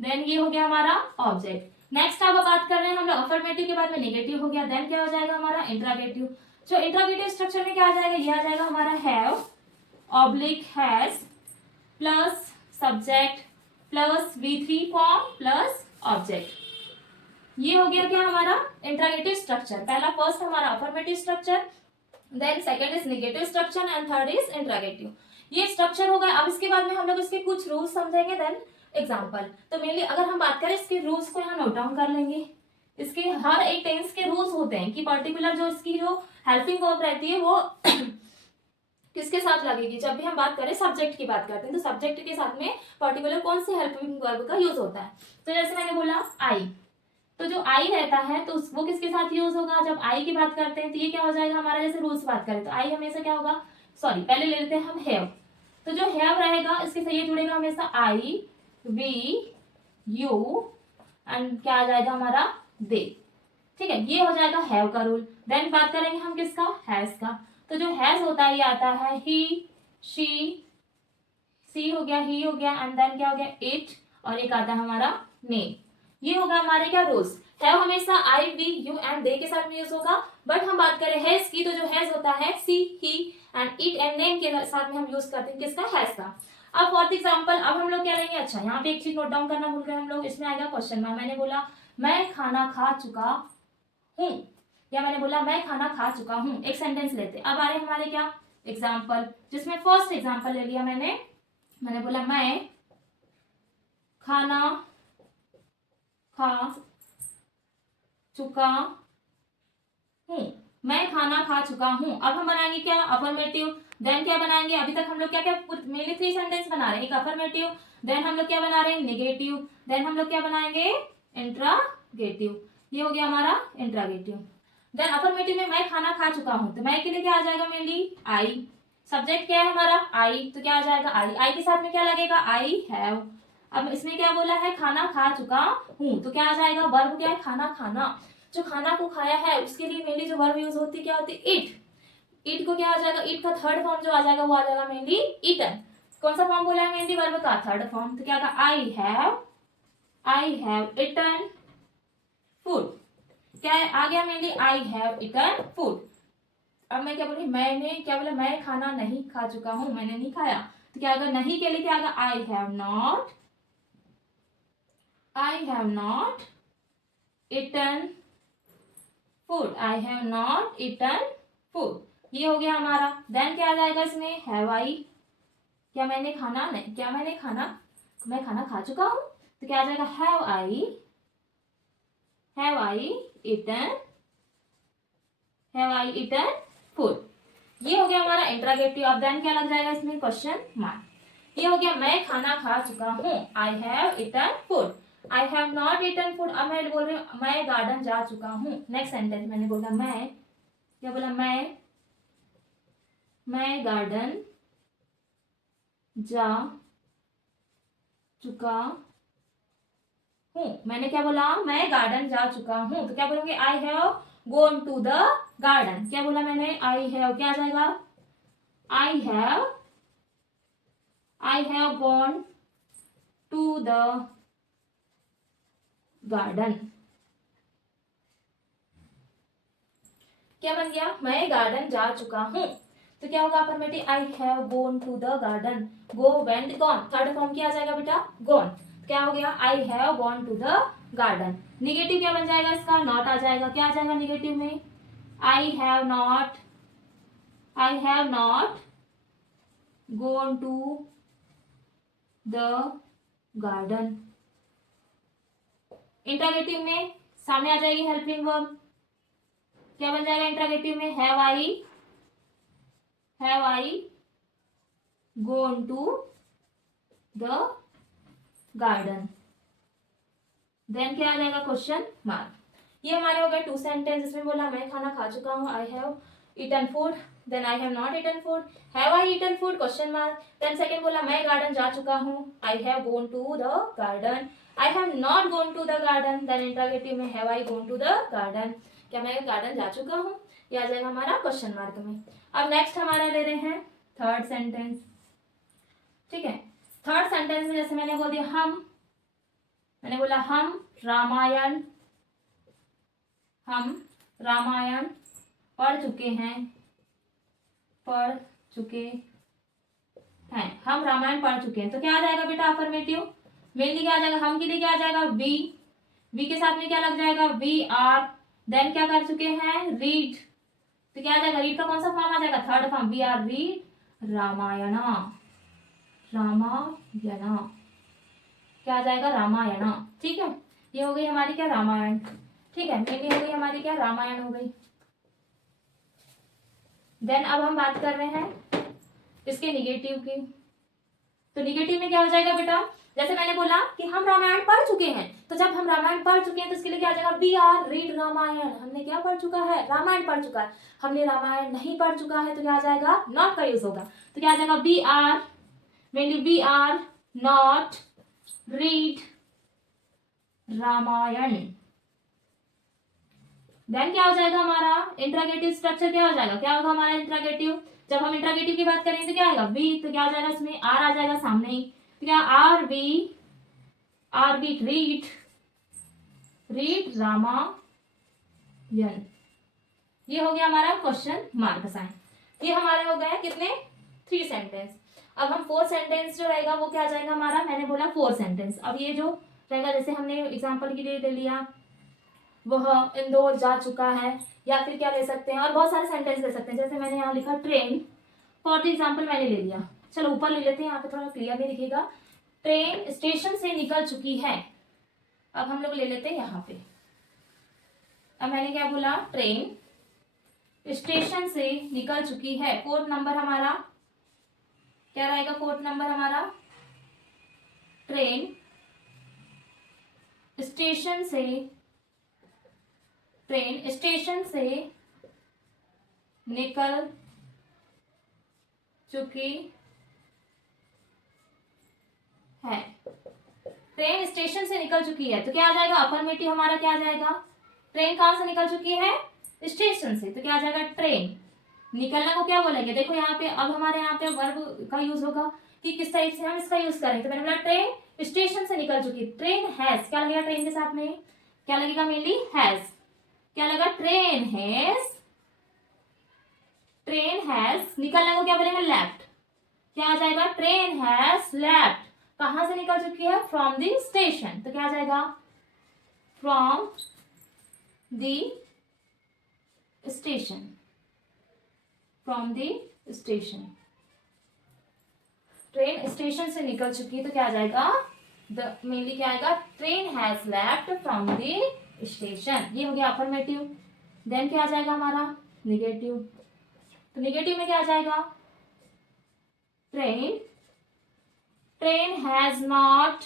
देन ये हो गया हमारा ऑब्जेक्ट। नेक्स्ट अब बात कर रहे हैं हम लोग अफर्मेटिव के बाद में नेगेटिव हो गया, देन क्या हो जाएगा हमारा इंट्रोगेटिव। जो इंट्रोगेटिव स्ट्रक्चर में क्या आ जाएगा, ये आ जाएगा हमारा have oblique has plus subject plus V3 form plus object. ये हो गया क्या हमारा इंट्रोगेटिव स्ट्रक्चर। पहला फर्स्ट हमारा affirmative structure, then second is negative structure and third is interrogative. ये स्ट्रक्चर हो गया। अब इसके बाद में हम लोग इसके कुछ रूल्स समझेंगे, देन एग्जांपल। तो मेनली अगर हम बात करें इसके रूल्स को यहाँ नोट डाउन कर लेंगे। इसके हर एक टेंस के रूल्स होते हैं कि पर्टिकुलर जो इसकी जो हेल्पिंग वर्ब रहती है वो किसके साथ लगेगी। जब भी हम बात करें सब्जेक्ट की बात करते हैं तो सब्जेक्ट के साथ में पर्टिकुलर कौन सी हेल्पिंग वर्ब का यूज होता है। तो जैसे मैंने बोला आई, तो जो आई रहता है तो वो किसके साथ यूज होगा, जब आई की बात करते हैं तो ये क्या हो जाएगा हमारा, जैसे रूल्स बात करें तो आई हमेशा क्या होगा, सॉरी पहले ले लेते हैं हम हैव। तो जो हैव रहेगा इसके साथ ये जुड़ेगा हमेशा आई वी यू एंड क्या आ जाएगा हमारा दे। ठीक है, ये हो जाएगा हैव का रूल। देन बात करेंगे हम किसका, हैज का। तो जो हैज होता है ये आता है ही शी, सी हो गया, ही हो गया एंड देन क्या हो गया इट, और एक आता है हमारा नेम। ये होगा हमारे क्या रूल्स। हैव हमेशा आई वी यू एंड दे के साथ में यूज होगा, बट हम बात करें हैज की तो जो हैज होता है सी ही एंड इट एंड नेम के साथ में हम यूज करते हैं किसका, हैज का। अब फॉर एग्जांपल अब हम लोग क्या लेंगे, अच्छा यहाँ पे एक चीज नोट डाउन करना भूल गए हम लोग, इसमें आएगा क्वेश्चन मार्क। मैंने बोला मैं खाना खा चुका हूँ, या मैंने बोला मैं खाना खा चुका हूँ। एक सेंटेंस लेते, अब आ रहे हमारे क्या एग्जाम्पल, जिसमें फर्स्ट एग्जाम्पल ले लिया मैंने बोला मैं खाना खा चुका हूँ, मैं खाना खा चुका हूँ। अब हम बनाएंगे क्या अफर्मेटिव, देन क्या बनाएंगे, अभी तक हम लोग क्या क्या मेनली 3 सेंटेंस बना रहे हैं, एक अफर्मेटिव, देन हम लोग क्या बना रहे हैं नेगेटिव, देन हम लोग क्या बनाएंगे इंट्रोगेटिव। ये हो गया हमारा इंट्रोगेटिव। देन अफर्मेटिव में मैं खाना खा चुका हूँ, तो मैं के लिए क्या आ जाएगा मेनली आई, सब्जेक्ट क्या है हमारा आई, तो क्या आ जाएगा आई, आई के साथ में क्या लगेगा आई हैव। अब इसमें क्या बोला है खाना खा चुका हूँ, तो क्या आ जाएगा वर्ब क्या है खाना खाना, जो खाना को खाया है उसके लिए मेनली जो वर्ब यूज होती है क्या होती है इट। इट को क्या आ जाएगा, इट का थर्ड फॉर्म जो आ जाएगा वो आ जाएगा मेनली ईटन। कौन सा फॉर्म बोला है मेनली वर्ब का थर्ड फॉर्म, तो क्या आएगा आई हैव इटन फूड। क्या है आ गया mainly I have eaten food. अब मैं क्या बोली, मैंने क्या बोला मैं खाना नहीं खा चुका हूँ, मैंने नहीं खाया, तो क्या आएगा नहीं के लिए क्या आएगा आई have not eaten food, I have not eaten food। ये हो गया हमारा। देन क्या आ जाएगा इसमें हैव आई, क्या मैंने खाना नहीं, क्या मैंने खाना, मैं खाना खा चुका हूँ, तो क्या आ जाएगा हैव आई ईटन फूड। ये हो गया हमारा इंट्रोगेटिव। अब देन क्या लग जाएगा इसमें क्वेश्चन मार्क। ये हो गया मैं खाना खा चुका हूँ I have eaten food, I have not eaten food. अब मैं बोल रही हूँ मैं गार्डन जा चुका हूँ। नेक्स्ट सेंटेंस मैंने बोला मैं क्या बोला मैं गार्डन जा चुका हूँ। मैंने क्या बोला मैं गार्डन जा चुका हूँ, तो क्या बोलोगे I have gone to the garden. क्या बोला मैंने आई हैव, क्या आ जाएगा I have gone to the garden. क्या बन गया मैं गार्डन जा चुका हूँ, तो क्या होगा affirmative I have gone to the garden. Go went gone, third form क्या आ जाएगा बेटा गॉन। क्या हो गया I have gone to the garden. Negative क्या बन जाएगा इसका नॉट आ जाएगा। क्या आ जाएगा निगेटिव में I have not gone to the garden. Interrogative में सामने आ जाएगी हेल्पिंग वर्ब, क्या बन जाएगा इंट्रोगेटिव में? Have I gone to the garden. Then क्या आ जाएगा? Question mark. ये हमारे हो गए 2 सेंटेंस। इसमें बोला मैं खाना खा चुका हूँ, I have eaten food, then I have not eaten food, have I eaten food, question mark. Then second बोला मैं गार्डन जा चुका हूँ, I have gone to the garden, I have not gone to the garden, then interrogative में have I gone to the garden, क्या मैं garden जा चुका हूँ, ये आ जाएगा हमारा क्वेश्चन मार्क में। अब नेक्स्ट हमारा ले रहे हैं थर्ड सेंटेंस। ठीक है, थर्ड सेंटेंस में जैसे मैंने बोल दिया मैंने बोला हम रामायण पढ़ चुके हैं, हम रामायण पढ़ चुके हैं। तो क्या आ जाएगा बेटा? अफर्मेटिव। मेनली क्या आ जाएगा? हम के लिए क्या आ जाएगा? वी के साथ में क्या लग जाएगा? We are. देन क्या कर चुके हैं? रीड। तो क्या आ जाएगा? रीड का कौन सा फॉर्म आ जाएगा? Third form. We are read Ramayana. क्या आ जाएगा? रामायण। ठीक है, ये हो गई हमारी क्या? रामायण। ठीक है, मेनली हो गई हमारी क्या? रामायण हो गई। देन अब हम बात कर रहे हैं इसके निगेटिव की। तो निगेटिव में क्या हो जाएगा बेटा? जैसे मैंने बोला कि हम रामायण पढ़ चुके हैं, तो जब हम रामायण पढ़ चुके हैं तो इसके लिए क्या आ जाएगा? We are read Ramayana. हमने क्या पढ़ चुका है? रामायण पढ़ चुका है। हमने रामायण नहीं पढ़ चुका है तो क्या आ जाएगा? नॉट का यूज होगा। तो क्या आ जाएगा? We are, mainly we are not read Ramayana. Then क्या हो जाएगा हमारा? इंट्रोगेटिव स्ट्रक्चर क्या हो जाएगा? क्या होगा हमारा इंट्रोगेटिव? जब हम इंट्रोगेटिव की बात करेंगे तो क्या आएगा? वी, तो क्या आ जाएगा? इसमें आर आ जाएगा सामने ही। तो क्या? Are we read Ramayana. ये हो गया हमारा क्वेश्चन मार्क साइन। ये हमारे हो गए कितने? 3 सेंटेंस। अब हम 4 सेंटेंस जो रहेगा वो क्या आ जाएगा हमारा? मैंने बोला 4 सेंटेंस। अब ये जो रहेगा, जैसे हमने एग्जाम्पल के लिए ले लिया, वह इंदौर जा चुका है, या फिर क्या ले सकते हैं, और बहुत सारे सेंटेंस ले सकते हैं। जैसे मैंने यहाँ लिखा ट्रेन, फॉर द एग्जाम्पल मैंने ले लिया। चलो ऊपर ले लेते हैं, यहाँ पे थोड़ा क्लियर नहीं दिखेगा। ट्रेन स्टेशन से निकल चुकी है। अब हम लोग ले लेते हैं यहाँ पे। अब मैंने क्या बोला? ट्रेन स्टेशन से निकल चुकी है। 4th नंबर हमारा क्या रहेगा? 4th नंबर हमारा ट्रेन स्टेशन से निकल चुकी है। ट्रेन स्टेशन से निकल चुकी है तो क्या आ जाएगा? अफर्मेटिव हमारा क्या आ जाएगा? ट्रेन कहां से निकल चुकी है? स्टेशन से। तो क्या आ जाएगा? ट्रेन। निकलना को क्या बोलेंगे? देखो यहाँ पे, अब हमारे यहाँ पे वर्ब का यूज होगा कि किस टाइप से हम इसका यूज करें। तो मैंने बोला ट्रेन स्टेशन से निकल चुकी। ट्रेन हैज, क्या लगेगा ट्रेन के साथ में? क्या लगेगा? Mainly has. क्या लगा? Train has. निकलने को क्या बोलेंगे? लेफ्ट। क्या आ जाएगा? Train has left. कहां से निकल चुकी है? From the station. तो क्या आ जाएगा? From the station. Train station से निकल चुकी है तो क्या आ जाएगा? मेनली क्या आएगा? Train has left from the station. ये हो गया अफर्मेटिव। देन क्या आ जाएगा हमारा? निगेटिव। तो निगेटिव में क्या आ जाएगा? Train has not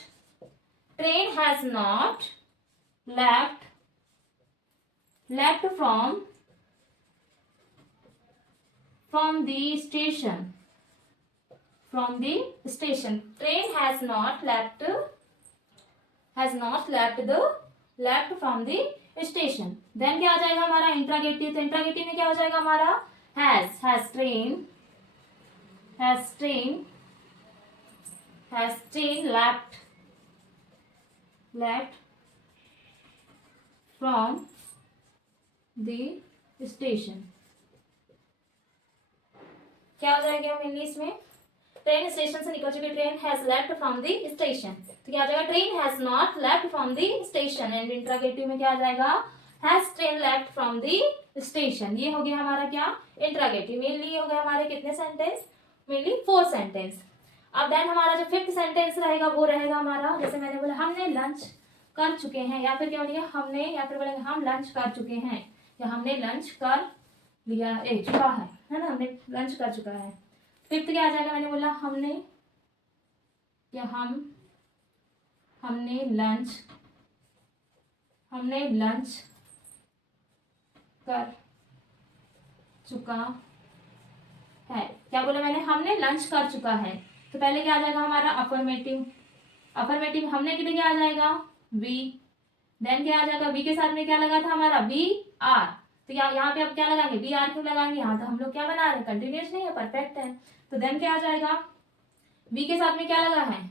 left from the station. Train has not left from the station. Then क्या आ जाएगा हमारा? इंट्रोगेटिव। तो इंट्रोगेटिव में क्या हो जाएगा हमारा? Has train left from the station. क्या हो जाएगा मेनली इसमें? ट्रेन स्टेशन से निकल चुकी। Train has left from the station. तो क्या आ जाएगा? Train has not left from the station. And interrogative में क्या आ जाएगा? Has train left from the station. ये हो गया हमारा क्या? इंट्रोगेटिव। मेनली हो गया हमारे कितने सेंटेंस? Mainly 4 sentence. अब देन हमारा जो 5th सेंटेंस रहेगा वो रहेगा हमारा, जैसे मैंने बोला हमने लंच कर चुके हैं, या फिर क्या बोलेंगे? हमने, या फिर बोलेंगे हम लंच कर चुके हैं। या हमने लंच कर लिया चुका है ना, हमने लंच कर चुका है। फिफ्थ क्या आ जाएगा, मैंने बोला हमने या हमने लंच कर चुका है। क्या बोला मैंने, हमने लंच कर चुका है। तो पहले क्या आ जाएगा हमारा अफर्मेटिव हमने कितने क्या आ जाएगा वी। देन क्या आ जाएगा, वी के साथ में क्या लगा था हमारा वी आर। तो यहाँ पे अब क्या लगाएंगे, वी आर क्यों लगाएंगे, यहाँ तो हम लोग क्या बना रहे हैं, कंटिन्यूस नहीं है, परफेक्ट है। तो देन क्या आ जाएगा, वी के साथ में क्या लगा है,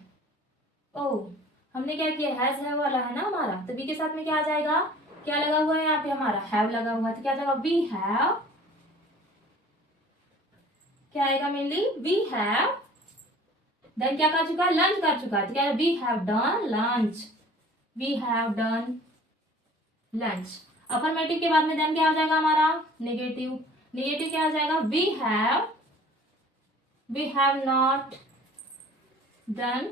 ओ हमने क्या किया, हैज है वाला है ना हमारा। तो वी के साथ में क्या आ जाएगा, क्या लगा हुआ है यहाँ पे हमारा, हैव लगा हुआ है। तो क्या आ जाएगा, वी हैव, क्या आएगा मेनली, वी हैव। देन क्या कर चुका है, लंच कर चुका है। तो क्या, we have done lunch. Affirmative के बाद में देन क्या आ जाएगा हमारा, नेगेटिव क्या आ जाएगा, we have not done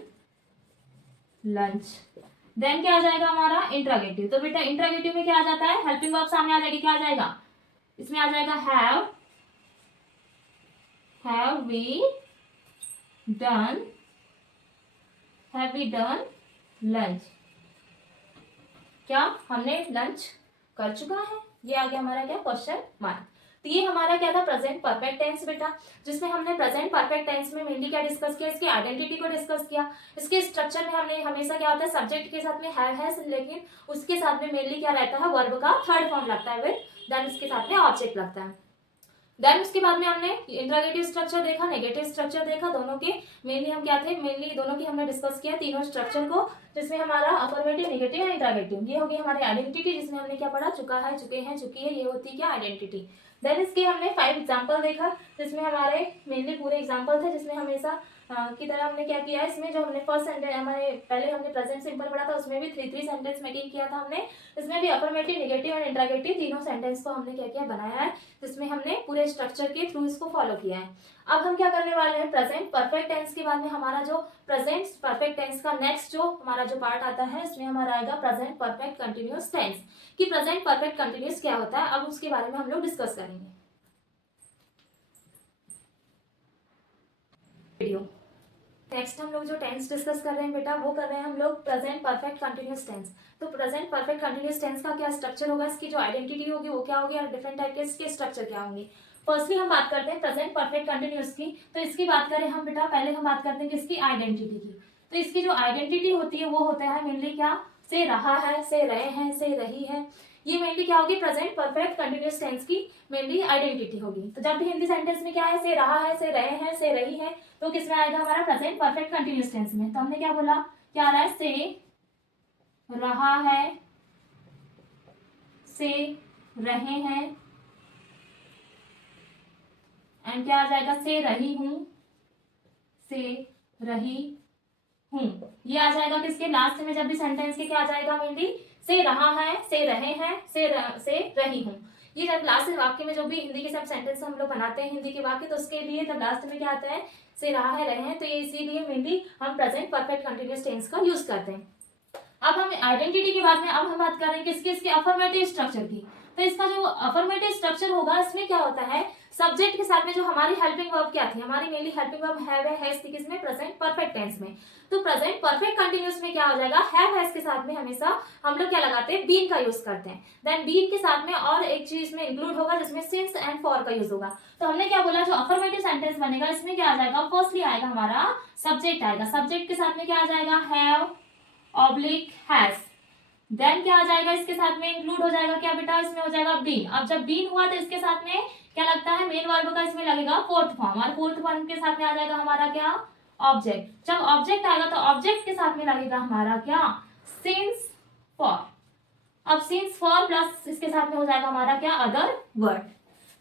lunch. Then क्या आ जाएगा हमारा, इंट्रोगेटिव। तो बेटा इंट्रोगेटिव में क्या आ जाता है, हेल्पिंग वर्ब सामने आ जाएगी, क्या आ जाएगा, इसमें आ जाएगा हैव वी डन लंच। क्या हमने लंच कर चुका है, ये आ गया हमारा क्या, क्वेश्चन मार्क। तो ये हमारा क्या था, प्रेजेंट परफेक्ट टेंस बेटा, जिसमें हमने प्रेजेंट परफेक्ट टेंस में मेनली क्या डिस्कस किया, इसकी आइडेंटिटी को डिस्कस किया। इसके स्ट्रक्चर में हमने हमेशा क्या होता है, सब्जेक्ट के साथ में हैव है, लेकिन उसके साथ में मेनली क्या रहता है, वर्ब का थर्ड फॉर्म लगता है विद, देन उसके साथ में ऑब्जेक्ट लगता है। देन उसके बाद में हमने इंट्रोगेटिव स्ट्रक्चर देखा, नेगेटिव स्ट्रक्चर देखा, दोनों के मेनली हम क्या थे, मेनली दोनों की हमने डिस्कस किया, तीनों स्ट्रक्चर को, जिसमें हमारा अफर्मेटिव, नेगेटिव और इंट्रोगेटिव, ये होगी हमारी आइडेंटिटी, जिसमें हमने क्या पढ़ा, चुका है, चुके हैं, चुकी है, ये होती है क्या, आइडेंटिटी। देन इसके हमने 5 एग्जाम्पल देखा, जिसमें हमारे मेनली पूरे एग्जाम्पल थे, जिसमें हमेशा की तरह हमने क्या किया है, इसमें जो हमने फर्स्ट सेंटेंस हमारे पहले हमने प्रेजेंट सिंपल पढ़ा था, उसमें भी 3 सेंटेंस मेकिंग किया था हमने। इसमें भी अफर्मेटिव, नेगेटिव और इंट्रोगेटिव तीनों सेंटेंस को हमने क्या किया, बनाया है, जिसमें हमने पूरे स्ट्रक्चर के थ्रू इसको फॉलो किया है। अब हम क्या करने वाले हैं, प्रेजेंट परफेक्ट टेंस के बाद में हमारा जो प्रेजेंट परफेक्ट टेंस का नेक्स्ट जो हमारा जो पार्ट आता है, इसमें हमारा आएगा प्रेजेंट परफेक्ट कंटिन्यूअस टेंस, कि प्रेजेंट परफेक्ट कंटिन्यूअस क्या होता है, अब उसके बारे में हम लोग डिस्कस करेंगे। वीडियो नेक्स्ट हम लोग जो टेंस डिस्कस कर रहे हैं बेटा, वो कर रहे हैं हम लोग प्रेजेंट परफेक्ट कंटिन्यूअस टेंस। तो प्रेजेंट परफेक्ट कंटिन्यूअस टेंस का क्या स्ट्रक्चर होगा, इसकी जो आइडेंटिटी होगी वो क्या होगी, और डिफरेंट टाइप के इसके स्ट्रक्चर क्या होंगे। फर्स्टली हम बात करते हैं प्रेजेंट परफेक्ट कंटिन्यूअस की। तो इसकी बात करें हम बेटा, पहले हम बात करते हैं किसकी, आइडेंटिटी की। तो इसकी जो आइडेंटिटी होती है वो होता है मेनली क्या, से रहा है, से रहे हैं, से रही है। ये मेनली क्या होगी, प्रेजेंट परफेक्ट कंटिन्यूअस टेंस की मेनली आइडेंटिटी होगी। तो जब भी हिंदी सेंटेंस में क्या है, से रहा है, से रहे हैं, से रही है, तो किसमें आएगा हमारा, प्रेजेंट परफेक्ट कंटिन्यूअस टेंस में। तो हमने क्या बोला, क्या आ रहा है, से रहा है, से रहे हैं, एंड क्या आ जाएगा, से रही हूं, से रही हूं। ये आ जाएगा किसके लास्ट में, जब भी सेंटेंस के क्या आ जाएगा मेनली, से रहा है, से रहे हैं, से रही हूं। ये जब लास्ट वाक्य में जो भी हिंदी के सब सेंटेंस हम लोग बनाते हैं हिंदी के वाक्य, तो उसके लिए जब लास्ट में क्या आता है, से रहा है, रहे हैं, तो ये इसीलिए मेनली हम प्रेजेंट परफेक्ट कंटिन्यूअस टेंस का यूज करते हैं। अब हम आइडेंटिटी के बाद में अब हम बात कर रहे हैं किसकी, इसके अफर्मेटिव स्ट्रक्चर की। तो इसका जो अफर्मेटिव स्ट्रक्चर होगा, इसमें क्या होता है, सब्जेक्ट के साथ में जो हमारी हेल्पिंग वर्ब क्या थी, हमारी मेनली हेल्पिंग वर्ब हैव है, हैज थी, किसमें, प्रेजेंट परफेक्ट टेंस में। तो प्रेजेंट परफेक्ट कंटिन्यूअस में क्या हो जाएगा, हैव हैज के साथ में हमेशा हम लोग क्या लगाते हैं, बीन का यूज करते हैं। देन बीन के साथ में और एक चीज में इंक्लूड होगा, जिसमें सिंस एंड फॉर का यूज होगा। तो हमने क्या बोला, जो अफर्मेटिव सेंटेंस बनेगा इसमें क्या आ जाएगा, फर्स्टली आएगा हमारा सब्जेक्ट आएगा, सब्जेक्ट के साथ में क्या आ जाएगा, हैव ऑब्लिक हैज। देन क्या आ जाएगा, इसके साथ में इंक्लूड हो जाएगा क्या बेटा, इसमें हो जाएगा बीन। अब जब बीन हुआ तो इसके साथ में क्या लगता है, मेन वर्ब का इसमें लगेगा फोर्थ फॉर्म, और फोर्थ फॉर्म के साथ में आ जाएगा हमारा क्या, ऑब्जेक्ट। जब ऑब्जेक्ट आएगा तो ऑब्जेक्ट के साथ में लगेगा हमारा क्या, सिंस फॉर। अब सिंस फॉर प्लस इसके साथ में हो जाएगा हमारा क्या, अदर वर्ड।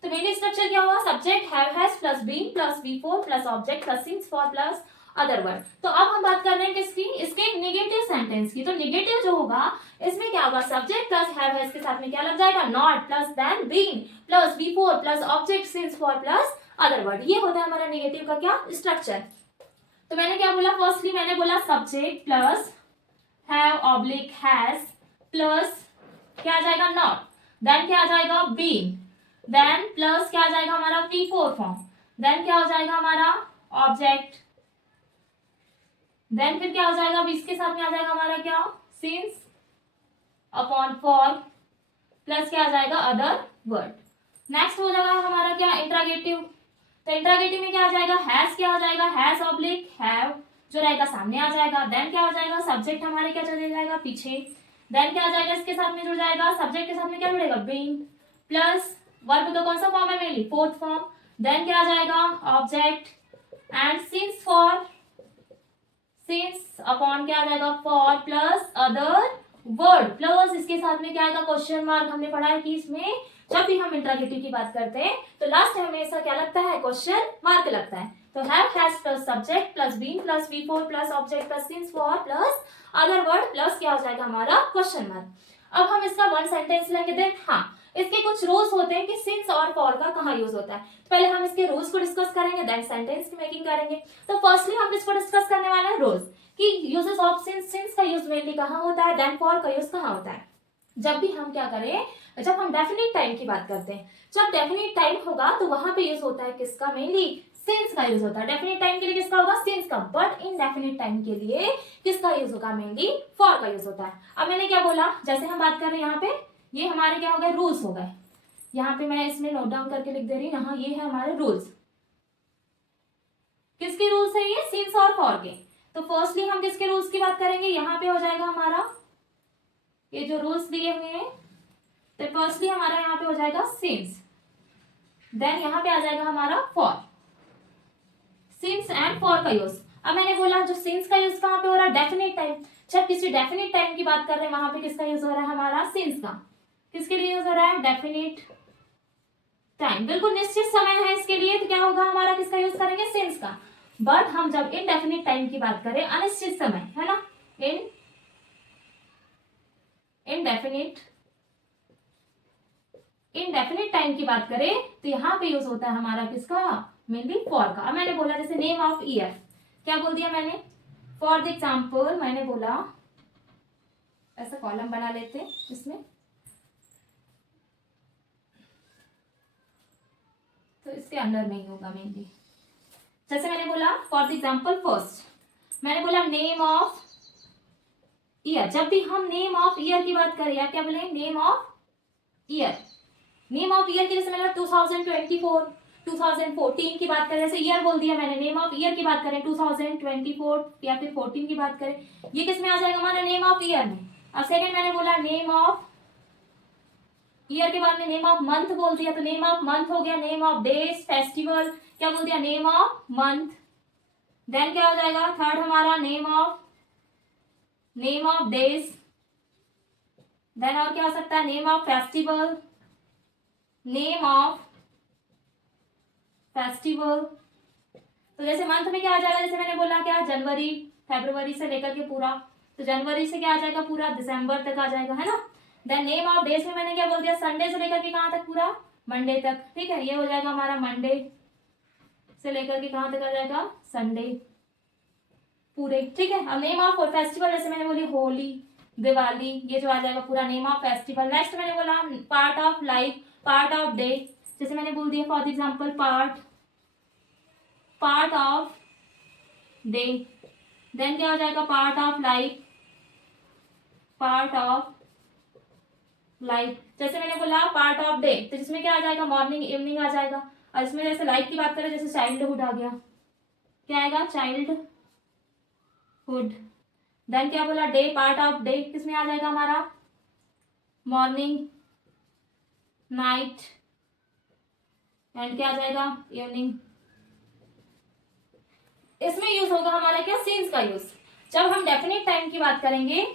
तो मेन स्ट्रक्चर क्या हुआ, subject have has plus been plus before plus object plus since for plus other word. तो अब हम बात कर रहे हैं किसकी, इसके नेगेटिव सेंटेंस की। तो नेगेटिव जो होगा इसमें क्या होगा, सब्जेक्ट प्लस हैव हैज के साथ में क्या लग जाएगा, not plus then been plus before plus object since for plus other word. ये होता है हमारा नेगेटिव का क्या स्ट्रक्चर। तो मैंने क्या बोला, फर्स्टली मैंने बोला subject plus have oblique has plus क्या आ जाएगा, नॉट। देन क्या आ जाएगा बीन, देन प्लस क्या आ जाएगा हमारा V4 फॉर्म, देन क्या हो जाएगा हमारा ऑब्जेक्ट, देन फिर क्या हो जाएगा, अब इसके साथ में आ जाएगा हमारा क्या सिंस अपॉन फॉर, प्लस क्या आ जाएगा अदर वर्ड। नेक्स्ट हो जाएगा हमारा क्या इंट्रागेटिव, तो इंट्रागेटिव में क्या आ जाएगा हैज, क्या आ जाएगा हैज ऑब्लिक हैव जो रहेगा सामने आ जाएगा, देन क्या हो जाएगा सब्जेक्ट हमारे क्या चले जाएगा पीछे, देन क्या आ जाएगा इसके साथ में जुड़ जाएगा सब्जेक्ट के साथ में क्या जुड़ेगा बीइंग, प्लस वर्ब का कौन सा फॉर्म है मेनली फोर्थ फॉर्म, देन क्या आ जाएगा object and since for, since upon क्या आ जाएगा for plus other word, plus इसके साथ में क्या आएगा क्वेश्चन मार्क। हमने पढ़ा है कि इसमें जब भी हम इंट्रागेटिव की बात करते हैं तो लास्ट में हमेशा क्या लगता है क्वेश्चन मार्क लगता है। तो have has plus subject plus been plus V4 plus object plus since for plus other word plus क्या हो जाएगा हमारा क्वेश्चन मार्क। अब हम इसका वन सेंटेंस लेंगे। देन हाँ इसके कुछ रूल्स होते हैं कि सिंस और फॉर का कहाँ यूज होता है। तो पहले हम इसके रूल्स को डिस्कस करेंगे, देन सेंटेंस की मेकिंग करेंगे। तो फर्स्टली हम इसको डिस्कस करने वाले हैं रूल्स कि यूजेस ऑफ सिंस, सिंस का यूज मेनली कहाँ होता है, देन फॉर का यूज कहाँ होता है। जब भी हम क्या करें, जब हम डेफिनेट टाइम की बात करते हैं, जब डेफिनेट टाइम होगा तो वहां पे यूज होता है किसका मेनली सिंस का यूज होता है। डेफिनेट टाइम के लिए किसका होगा सिंस का, बट इनडेफिनेट टाइम के लिए किसका यूज होगा मेनली फॉर का यूज होता है। अब मैंने क्या बोला, जैसे हम बात कर रहे हैं यहाँ पे ये हमारे क्या हो गए रूल्स हो गए, यहाँ पे मैं इसमें नोट डाउन करके लिख दे रही हूँ, यहाँ ये है हमारे रूल्स। किसके रूल्स है ये सिंस और फॉर के। तो फर्स्टली हम किसके रूल्स की बात करेंगे, यहाँ पे हो जाएगा हमारा ये जो रूल्स दिए हुए हैं। तो फर्स्टली हमारा यहाँ पे हो जाएगा सिंस, देन यहाँ पे आ जाएगा हमारा फॉर, सिंस एंड फॉर का यूज। अब मैंने बोला जो सिंस का यूज कहाँ पे हो रहा है डेफिनेट टाइम, जब किसी डेफिनेट टाइम की बात कर रहे हैं वहां पे किसका यूज हो रहा है हमारा सिंस का। किसके लिए यूज हो रहा है डेफिनेट टाइम, बिल्कुल निश्चित समय है इसके लिए, तो क्या होगा हमारा किसका यूज करेंगे सिंस का। बट हम जब इनडेफिनेट टाइम की बात करें अनिश्चित समय है ना, इनडेफिनेट टाइम की बात करें तो यहाँ पे यूज होता है हमारा किसका मेनली फॉर का। अब मैंने बोला जैसे नेम ऑफ ईयर, क्या बोल दिया मैंने फॉर द एग्जाम्पल, मैंने बोला ऐसा कॉलम बना लेते इसमें, तो इसके अंदर में ही होगा मेनली। जैसे मैंने बोला फॉर द एग्जाम्पल फर्स्ट मैंने बोला नेम ऑफ ईयर, जब भी हम नेम ऑफ ईयर की बात करें या क्या बोले name of year, name of year की जैसे मैंने 2024 2014 की बात करें, जैसे ईयर बोल दिया मैंने, नेम ऑफ ईयर की बात करें 2024 या फिर 14 की बात करें, ये किस में आ जाएगा हमारा नेम ऑफ ईयर में। अब सेकंड मैंने बोला नेम ऑफ ईयर के बाद में नेम ऑफ मंथ बोल दिया, तो नेम ऑफ मंथ हो गया, नेम ऑफ डेज फेस्टिवल क्या बोल दिया नेम ऑफ मंथ। देन क्या हो जाएगा थर्ड हमारा नेम ऑफ डेज, देन और क्या हो सकता है name of festival, name of festival. तो जैसे मंथ में क्या आ जाएगा, जैसे मैंने बोला क्या जनवरी फरवरी से लेकर के पूरा, तो जनवरी से क्या आ जाएगा पूरा दिसंबर तक आ जाएगा है ना। देन नेम ऑफ डेज में मैंने क्या बोल दिया संडे से लेकर के कहाँ तक पूरा मंडे तक, ठीक है ये हो जाएगा हमारा मंडे से लेकर के कहाँ तक आ जाएगा संडे पूरे, ठीक है। अब नेम ऑफ फेस्टिवल जैसे मैंने बोली होली दिवाली, ये जो आ जाएगा पूरा नेम ऑफ फेस्टिवल। नेक्स्ट मैंने बोला part of life part of day, जैसे मैंने बोल दिया for example part of day, then क्या हो जाएगा पार्ट ऑफ लाइफ जैसे मैंने बोला पार्ट ऑफ डे, तो जिसमें क्या आ जाएगा मॉर्निंग इवनिंग आ जाएगा। और इसमें जैसे लाइफ की बात करें जैसे चाइल्डहुड आ गया, क्या आएगा चाइल्डहुड। देन क्या बोला डे पार्ट ऑफ डे किसमें आ जाएगा हमारा मॉर्निंग नाइट एंड क्या आ जाएगा इवनिंग। इसमें यूज होगा हमारा क्या सिंस का यूज। जब हम डेफिनेट टाइम की बात करेंगे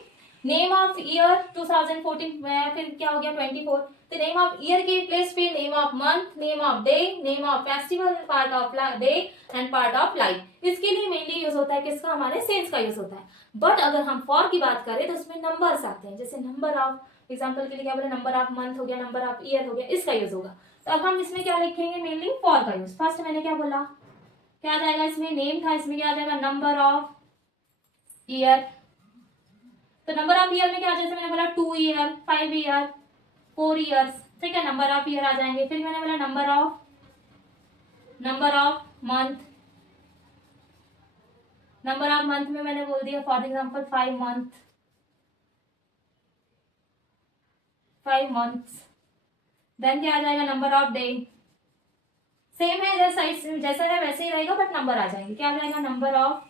नेम ऑफ ईयर 2014 फिर क्या हो गया 24, तो नेम ऑफ ईयर के प्लेस पे name of month name of day name of festival part of day and part of life, इसके लिए मेनली यूज होता है किसका हमारे सेंस का यूज होता है। बट अगर हम फॉर की बात करें तो उसमें नंबर्स आते हैं, जैसे नंबर ऑफ एग्जाम्पल के लिए क्या बोले नंबर ऑफ मंथ हो गया नंबर ऑफ ईयर हो गया, इसका यूज होगा। तो अब हम इसमें क्या लिखेंगे मेनली फॉर का यूज। फर्स्ट मैंने क्या बोला क्या आ जाएगा इसमें नेम था, इसमें क्या आ जाएगा नंबर ऑफ ईयर, तो नंबर ऑफ ईयर में क्या जैसे मैंने बोला 2 ईयर 5 ईयर 4 ईयर्स, ठीक है, नंबर ऑफ ईयर आ जाएंगे। फिर मैंने बोला number of month, number of month में मैंने बोल दिया for example 5 month, 5 months. Then क्या आ जाएगा नंबर ऑफ डे, सेम है इधर साइड जैसा है वैसे ही रहेगा बट नंबर आ जाएंगे। क्या आ जाएगा नंबर ऑफ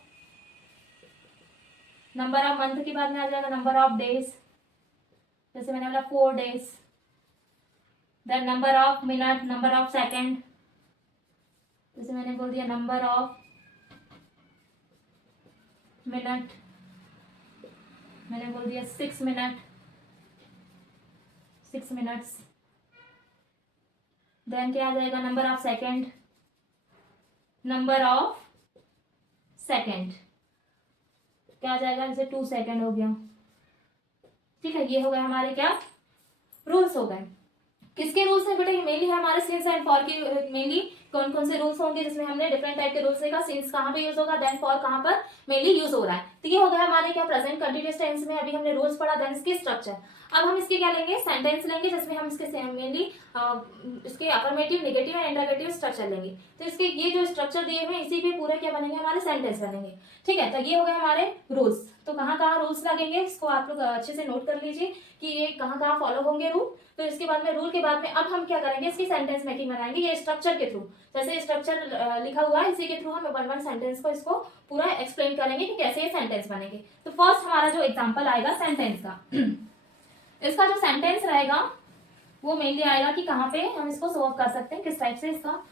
मंथ के बाद में आ जाएगा नंबर ऑफ डेज, जैसे मैंने बोला 4 days. Then number of minute, number of second, जैसे मैंने बोल दिया नंबर ऑफ मिनट, मैंने बोल दिया 6 मिनट, 6 मिनट्स। देन क्या आ जाएगा number of second, number of second क्या आ जाएगा, जैसे 2 सेकेंड हो गया, ठीक है। ये हो गए हमारे क्या रूल्स हो गए। किसके रूल्स है बेटा, मेनली है हमारे सिंस एंड फॉर के। मेनली कौन कौन से रूल्स होंगे, जिसमें हमने डिफरेंट टाइप के रूल्स देखा। सिंस कहाँ पे यूज होगा, देन फॉर कहाँ पर मेनली यूज हो रहा है। तो ये हो गया हमारे क्या प्रेजेंट कंटिन्यूअस टेंस में अभी हमने रूल्स पढ़ा, देन इसकी स्ट्रक्चर। अब हम इसके क्या लेंगे, सेंटेंस लेंगे, जिसमें हम इसके मेनली इसके affirmative, negative and interrogative structure लेंगे। तो इसके ये जो स्ट्रक्चर दिए हुए हैं इसी पे पूरे क्या बनेंगे, हमारे सेंटेंस बनेंगे, ठीक है। तो ये हो गए हमारे रूल्स। तो कहाँ कहाँ रूल्स लगेंगे इसको आप लोग अच्छे से नोट कर लीजिए कि ये कहाँ कहाँ फॉलो होंगे रूल। फिर इसके बाद में रूल के बाद में अब हम क्या करेंगे, इसकी सेंटेंस मेकिंग बनाएंगे ये स्ट्रक्चर के थ्रू। जैसे स्ट्रक्चर लिखा हुआ है इसी के थ्रू हम वन सेंटेंस को इसको पूरा एक्सप्लेन करेंगे कि कैसे ये सेंटेंस बनेंगे। तो फर्स्ट हमारा जो एग्जांपल आएगा सेंटेंस का इसका जो सेंटेंस रहेगा वो मेनली आएगा कि कहाँ पे हम इसको सॉल्व कर सकते हैं, किस टाइप से इसका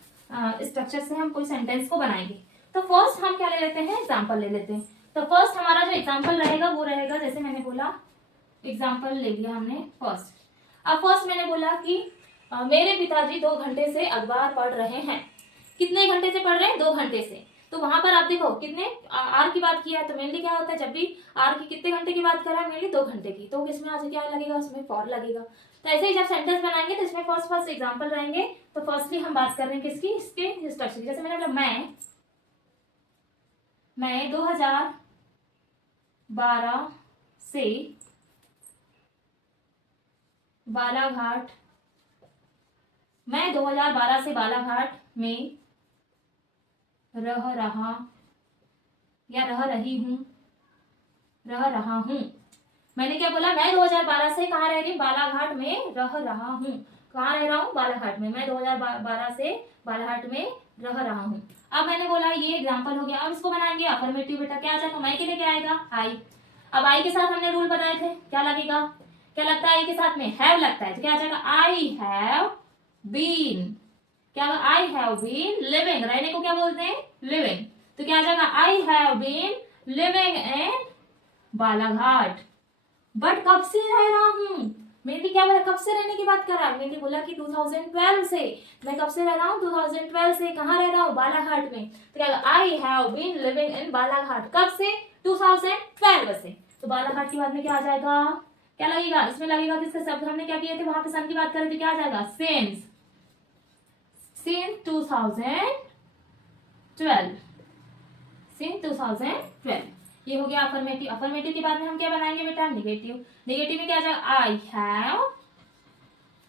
स्ट्रक्चर से हम कोई सेंटेंस को बनाएंगे। तो फर्स्ट हम क्या ले लेते हैं, एग्जाम्पल ले लेते हैं। तो फर्स्ट हमारा जो एग्जाम्पल रहेगा वो रहेगा, जैसे मैंने बोला एग्जाम्पल ले लिया हमने फर्स्ट। अब फर्स्ट मैंने बोला कि मेरे पिताजी 2 घंटे से अखबार पढ़ रहे हैं। कितने घंटे से पढ़ रहे हैं, 2 घंटे से। तो वहां पर आप देखो कितने आर की बात किया है, तो मेनली क्या होता है जब भी आर की कितने घंटे की बात कर रहा है, मेनली 2 घंटे की, तो इसमें आज क्या लगेगा, उसमें फॉर लगेगा। तो ऐसे ही जब सेंटेंस बनाएंगे तो इसमें फर्स्ट एग्जाम्पल रहेंगे। तो फर्स्टली हम बात कर रहे हैं किसकी, इसके स्ट्रक्चर की। जैसे मैंने बोला मैं 2012 से बालाघाट, मैं 2012 से बालाघाट में रह रहा या रह रहा हूँ। मैंने क्या बोला, मैं 2012 से कहाँ रह रही हूँ, बालाघाट में रह रहा हूँ। कहाँ रह रहा हूँ, बालाघाट में। मैं 2012 से बालाघाट में रह रहा हूँ। अब मैंने बोला ये एग्जाम्पल हो गया। अब इसको बनाएंगे अफर्मेटिव। बेटा क्या आ जाएगा, मैं के लिए क्या आएगा, आई। अब आई के साथ हमने रूल बताए थे, क्या लगेगा, क्या लगता है आई के साथ में, हैव लगता है। तो क्या आ जाएगा, आई हैव बीन, क्या आई हैव बीन लिविंग, रहने को क्या बोलते हैं, लिविंग। तो क्या आ जाएगा, I have been living in Balaghat. But कब से रह रहा हूँ, मेनली क्या बोला, कब से रहने की बात कर रहा है। मेनली बोला कि 2012 से, मैं कब से रह रहा हूँ, 2012 से। कहाँ रह रहा हूँ, बालाघाट में। तो क्या I have been living in Balaghat, कब से, 2012 से। तो बालाघाट के बाद में क्या आ जाएगा, क्या लगेगा, इसमें लगेगा किसके शब्द हमने क्या किए थे, वहां पे सन की बात करें तो क्या आ जाएगा, सिंस 2012। ये हो गया अफर्मेटिव। अफर्मेटिव के बाद में हम क्या बनाएंगे बेटा, निगेटिव। निगेटिव में क्या आ जाएगा,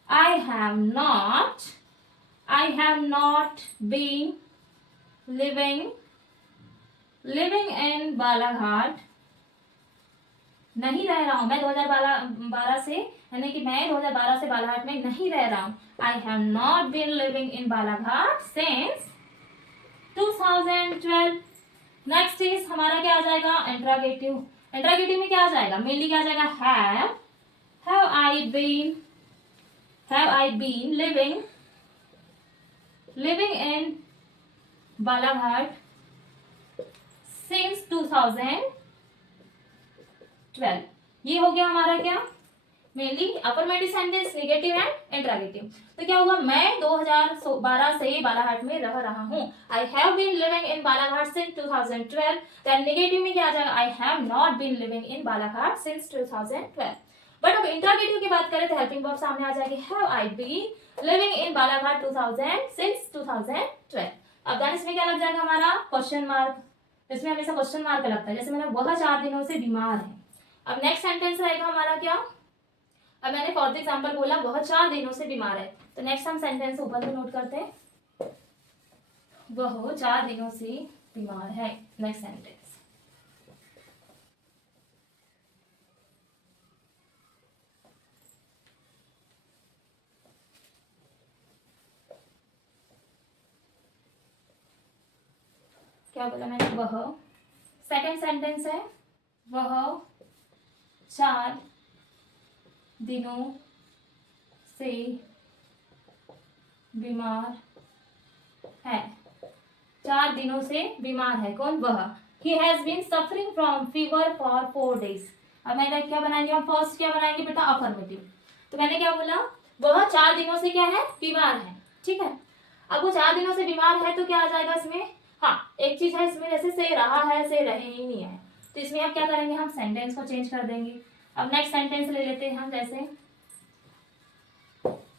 I have not been living in Balaghat, नहीं रह रहा हूं मैं 2012 से, यानी कि मैं 2012 से बालाघाट में नहीं रह रहा हूं। I have not been living in Balaghat since 2012। Next is हमारा क्या आ जाएगा, इंट्रोगेटिव। इंट्रोगेटिव में क्या आ जाएगा, मेनली क्या आ जाएगा, have I been living in Balaghat since 2012। ये हो गया हमारा क्या, mainly affirmative sentence, negative and interrogative. तो क्या होगा, मैं 2012 से बालाघाट में रह रहा हूँ। I have been living in Balaghat since 2012। Then negative में क्या आ जाएगा, I have not been living in Balaghat since 2012। But अब इंट्रोगेटिव की बात करें तो हेल्पिंग वर्ब सामने आ जाएगी, have I been living in Balaghat since 2012। अब देन इसमें क्या लग जाएगा हमारा, क्वेश्चन मार्क। इसमें हमेशा क्वेश्चन मार्क लगता है, जैसे मैंने वह 4 दिनों से बीमार है। अब नेक्स्ट सेंटेंस रहेगा हमारा क्या, अब मैंने फॉर एग्जाम्पल बोला वह 4 दिनों से बीमार है, तो नेक्स्ट हम सेंटेंस ऊपर में नोट करते हैं, वह 4 दिनों से बीमार है। नेक्स्ट सेंटेंस, क्या बोला मैंने, वह। सेकंड सेंटेंस है, वह 4 दिनों से बीमार है। 4 दिनों से बीमार है कौन, वह। He has been suffering from fever for 4 days। अब मैंने क्या बनाएंगे, हम फर्स्ट क्या बनाएंगे बेटा, अफर्मेटिव। तो मैंने क्या बोला, वह 4 दिनों से क्या है, बीमार है। ठीक है, अब वो 4 दिनों से बीमार है तो क्या आ जाएगा इसमें, हाँ एक चीज है इसमें, जैसे से रहा है से रहे ही नहीं है, तो इसमें आप क्या करेंगे, हम सेंटेंस को चेंज कर देंगे। अब नेक्स्ट सेंटेंस ले लेते हैं हम, जैसे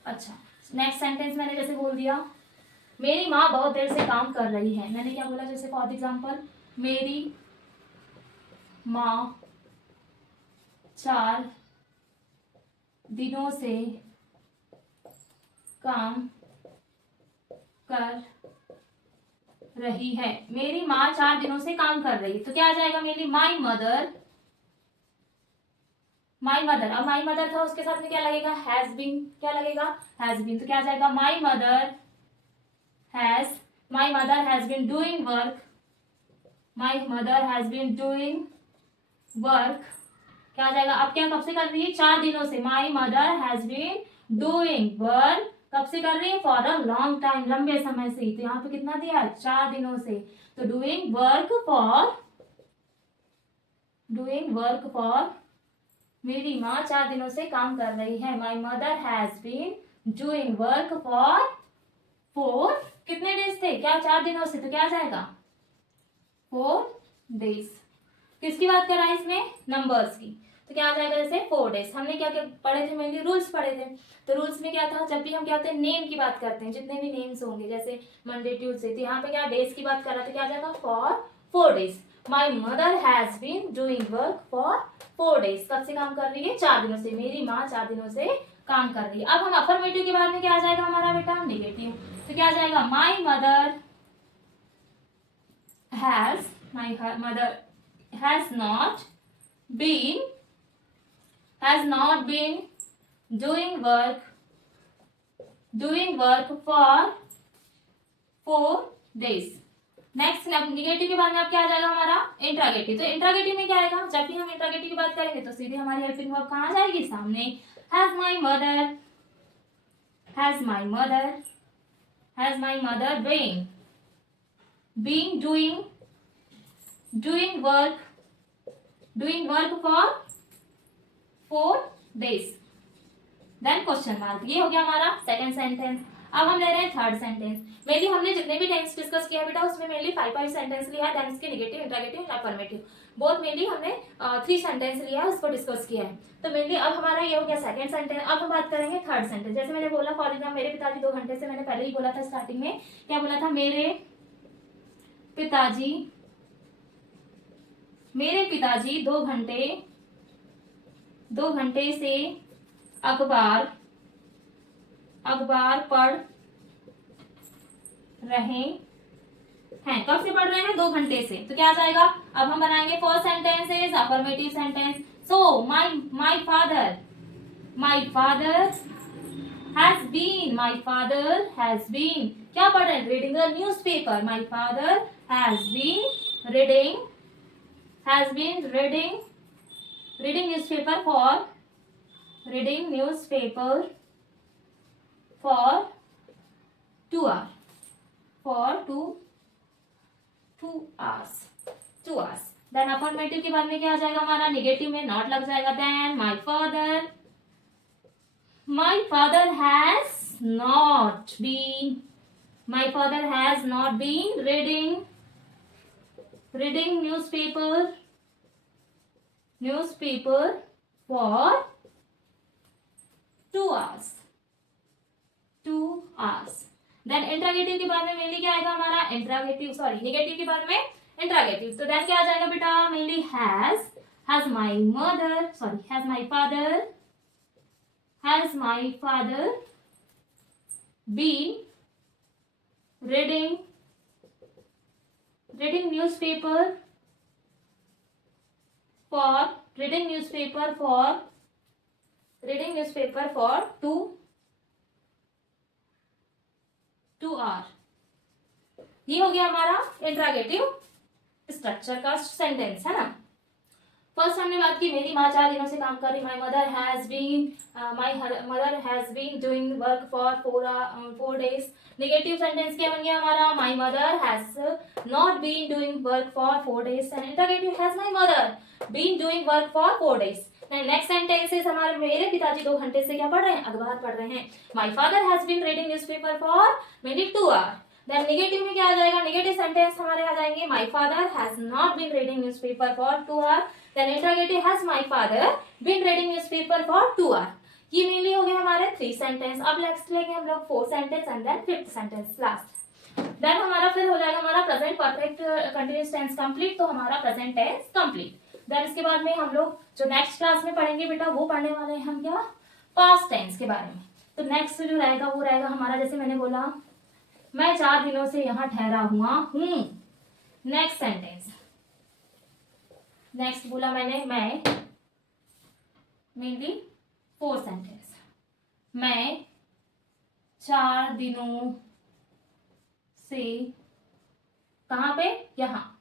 अच्छा नेक्स्ट सेंटेंस मैंने जैसे बोल दिया, मेरी माँ बहुत देर से काम कर रही है। मैंने क्या बोला, जैसे फॉर एग्जाम्पल, मेरी माँ 4 दिनों से काम कर रही है। मेरी माँ 4 दिनों से काम कर रही है, तो क्या आ जाएगा, मेरी माई मदर। माई मदर, अब माई मदर था, उसके साथ में क्या लगेगा, हैज बीन। क्या लगेगा, हैज बीन। तो क्या आ जाएगा, my mother has been doing work. My mother has been doing work. क्या आ जाएगा, अब क्या कब से कर रही है, 4 दिनों से। My mother has been doing work कब से कर रही है, फॉर अ लॉन्ग टाइम, लंबे समय से। तो यहाँ पे कितना दिया है, 4 दिनों से। तो डूइंग वर्क फॉर मेरी माँ 4 दिनों से काम कर रही है। My mother has been doing work for 4 कितने डेज थे, क्या 4 दिनों से, तो क्या आ जाएगा 4 days। किसकी बात कर रहा है इसमें, नंबर्स की। तो क्या आ जाएगा, जैसे 4 days। हमने क्या क्या पढ़े थे, मेनली रूल्स पढ़े थे। तो रूल्स में क्या था, जब भी हम क्या होते हैं, नेम की बात करते हैं, जितने भी नेम्स होंगे, जैसे मंडे ट्यूसडे, तो यहाँ पे क्या डेज की बात कर रहा था, क्या आ जाएगा, for 4 days। My mother has been doing work for 4 days। कब से काम कर रही है, 4 दिनों से। मेरी माँ 4 दिनों से काम कर रही है। अब हम अफर्मेटिव के बाद में क्या आ जाएगा हमारा बेटा, नेगेटिव। तो क्या आ जाएगा, my mother has not been doing work for 4 days। Next negative के बाद में अब क्या आ जाएगा हमारा, इंट्रागेटिव। तो इंट्रागेटिव में क्या आएगा, जब भी हम इंट्रागेटिव की बात करेंगे तो सीधे हमारी हेल्पिंग वर्ब कहाँ आ जाएगी, सामने। Has my mother being doing work for 4 days। Then question mark. ये हो गया हमारा सेकंड सेंटेंस। अब हम ले रहे हैं थर्ड सेंटेंस। मेनली हमने जितने भी टेंस डिस्कस किया बेटा, उसमें मेनली 5 सेंटेंस लिया है, देन इसके नेगेटिव, इंट्रागेटिव एंड अफर्मेटिव। बहुत मेनली हमने 3 सेंटेंस लिया है, उसको डिस्कस किया है। तो मेनली अब हमारा ये हो गया सेकंड सेंटेंस। अब हम बात करेंगे थर्ड सेंटेंस। जैसे मैंने बोला, फॉर एग्जाम्पल, मेरे पिताजी 2 घंटे से, मैंने पहले ही बोला था स्टार्टिंग में, क्या बोला था, मेरे पिताजी 2 घंटे से अखबार पढ़ रहे हैं। कब से पढ़ रहे हैं, 2 घंटे से। तो क्या आ जाएगा, अब हम बनाएंगे first sentence is affirmative sentence. So my father has been क्या पढ़ रहे हैं, reading a newspaper. My father has been reading newspaper for 2 hours। Then affirmative के बाद में क्या आ जाएगा हमारा, नेगेटिव में नॉट लग जाएगा। Then my father has not been reading newspaper for 2 hours। Then interrogative के बाद में मेनली क्या आएगा हमारा, नेगेटिव के बाद में इंट्रागेटिव। तो देन क्या आ जाएगा बेटा, mainly has my father has my father been reading newspaper for two hour. ये हो गया हमारा इंट्रागेटिव स्ट्रक्चर का सेंटेंस, है ना। फर्स्ट हमने बात की, मेरी माँ 4 दिनों से काम कर रही। My mother has been doing work for 4 days। Negative sentence क्या बन गया हमारा, my mother has not been doing work for 4 days and interrogative has my mother been doing work for 4 days। Next sentences हमारे, मेरे पिताजी 2 घंटे से क्या पढ़ रहे हैं, अखबार पढ़ रहे हैं। My father has been reading newspaper for many 2 hours। Then negative में क्या आ जाएगा, नेगेटिव सेंटेंस हमारे आ जाएंगे, my father has not been reading newspaper for 2 hours। Then interrogative has my father been reading newspaper for 2 hours। ये mainly हो गए हमारे 3 सेंटेंस। अब नेक्स्ट लेंगे हम लोग 4 sentence and then 5th sentence last. Then हमारा फिर हो जाएगा हमारा present perfect continuous tense complete, तो हमारा प्रेजेंट टेंस कंप्लीट। देन इसके बाद में हम लोग जो नेक्स्ट क्लास में पढ़ेंगे बेटा, वो पढ़ने वाले हैं हम क्या, पास्ट टेंस के बारे में। तो नेक्स्ट जो रहेगा वो रहेगा हमारा, जैसे मैंने बोला, मैं 4 दिनों से यहाँ ठहरा हुआ हूँ। नेक्स्ट सेंटेंस, नेक्स्ट बोला मैंने मैं, मेनली 4 सेंटेंस। मैं 4 दिनों से, कहाँ पे, यहाँ,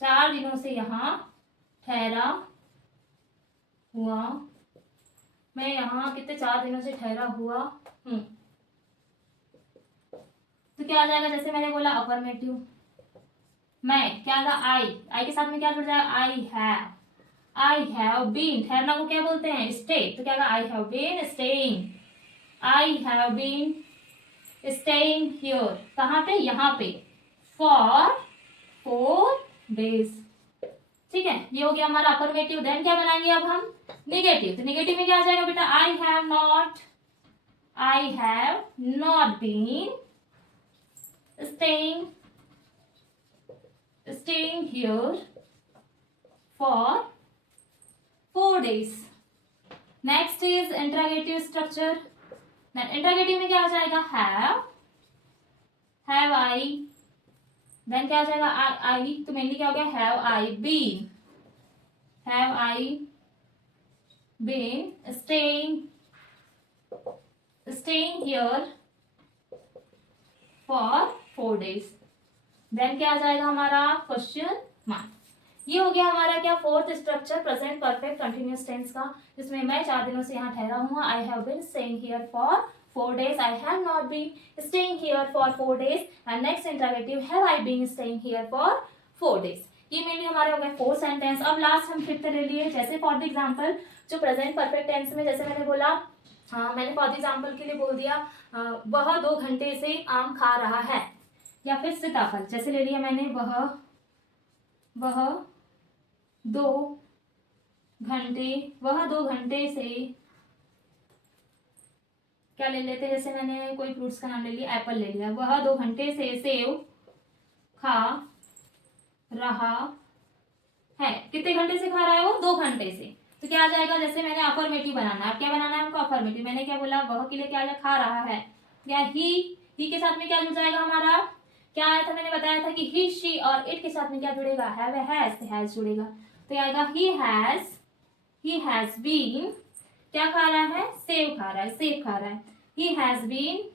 4 दिनों से यहाँ ठहरा हुआ। मैं यहाँ कितने 4 दिनों से ठहरा हुआ हूँ। तो क्या आ जाएगा, जैसे मैंने बोला अफर्मेटिव। मैं क्या था, आई के साथ में क्या जुड़ जाएगा, आई हैव बीन, ठहरना को क्या बोलते हैं, स्टे। तो क्या होगा, I have been staying, I have been staying here, कहाँ पे, यहाँ पे, फॉर 4 days। ठीक है, ये हो गया हमारा अफर्मेटिव। देन क्या बनाएंगे अब हम, नेगेटिव। तो नेगेटिव में क्या आ जाएगा बेटा, I have not been staying here for 4 days। Next is interrogative structure. Interrogative में क्या आ जाएगा, हैव आई। देन क्या आ जाएगा, आई, तो मेनली क्या हो गया, have I been staying here for 4 days। Then क्या आ जाएगा हमारा, क्वेश्चन मार्क। ये हो गया हमारा क्या, 4th structure present perfect continuous tense का, जिसमें मैं 4 दिनों से यहाँ ठहरा हूँ। I have been staying here for 4 days, I have not been staying here for 4 days and next interrogative, have I been staying here for 4 days। ये mainly हमारे हो गए 4 सेंटेंस। अब लास्ट हम 5th ले लिए, जैसे फॉर द एग्जाम्पल, जो प्रेजेंट परफेक्ट टेंस में जैसे मैंने बोला, मैंने फॉर द एग्जाम्पल के लिए बोल दिया, वह 2 घंटे से आम खा रहा है, या फिर सीताफल, जैसे ले लिया मैंने, वह 2 घंटे से, क्या ले लेते, जैसे मैंने कोई फ्रूट्स का नाम ले लिया, एप्पल ले लिया, वह 2 घंटे से सेब खा रहा है। कितने घंटे से खा रहा है वो, 2 घंटे से। तो क्या आ जाएगा, जैसे मैंने अफर्मेटिव बनाना है, अब क्या बनाना है हमको, अफर्मेटिव। मैंने क्या बोला, वह के लिए क्या खा रहा है, या ही के साथ में क्या जुड़ जाएगा हमारा, क्या आया था, मैंने बताया था कि ही, शी और इट के साथ में क्या जुड़ेगा, हैज जुड़ेगा। तो आएगा ही हैज बीन, क्या खा रहा है, सेब खा रहा है। He has been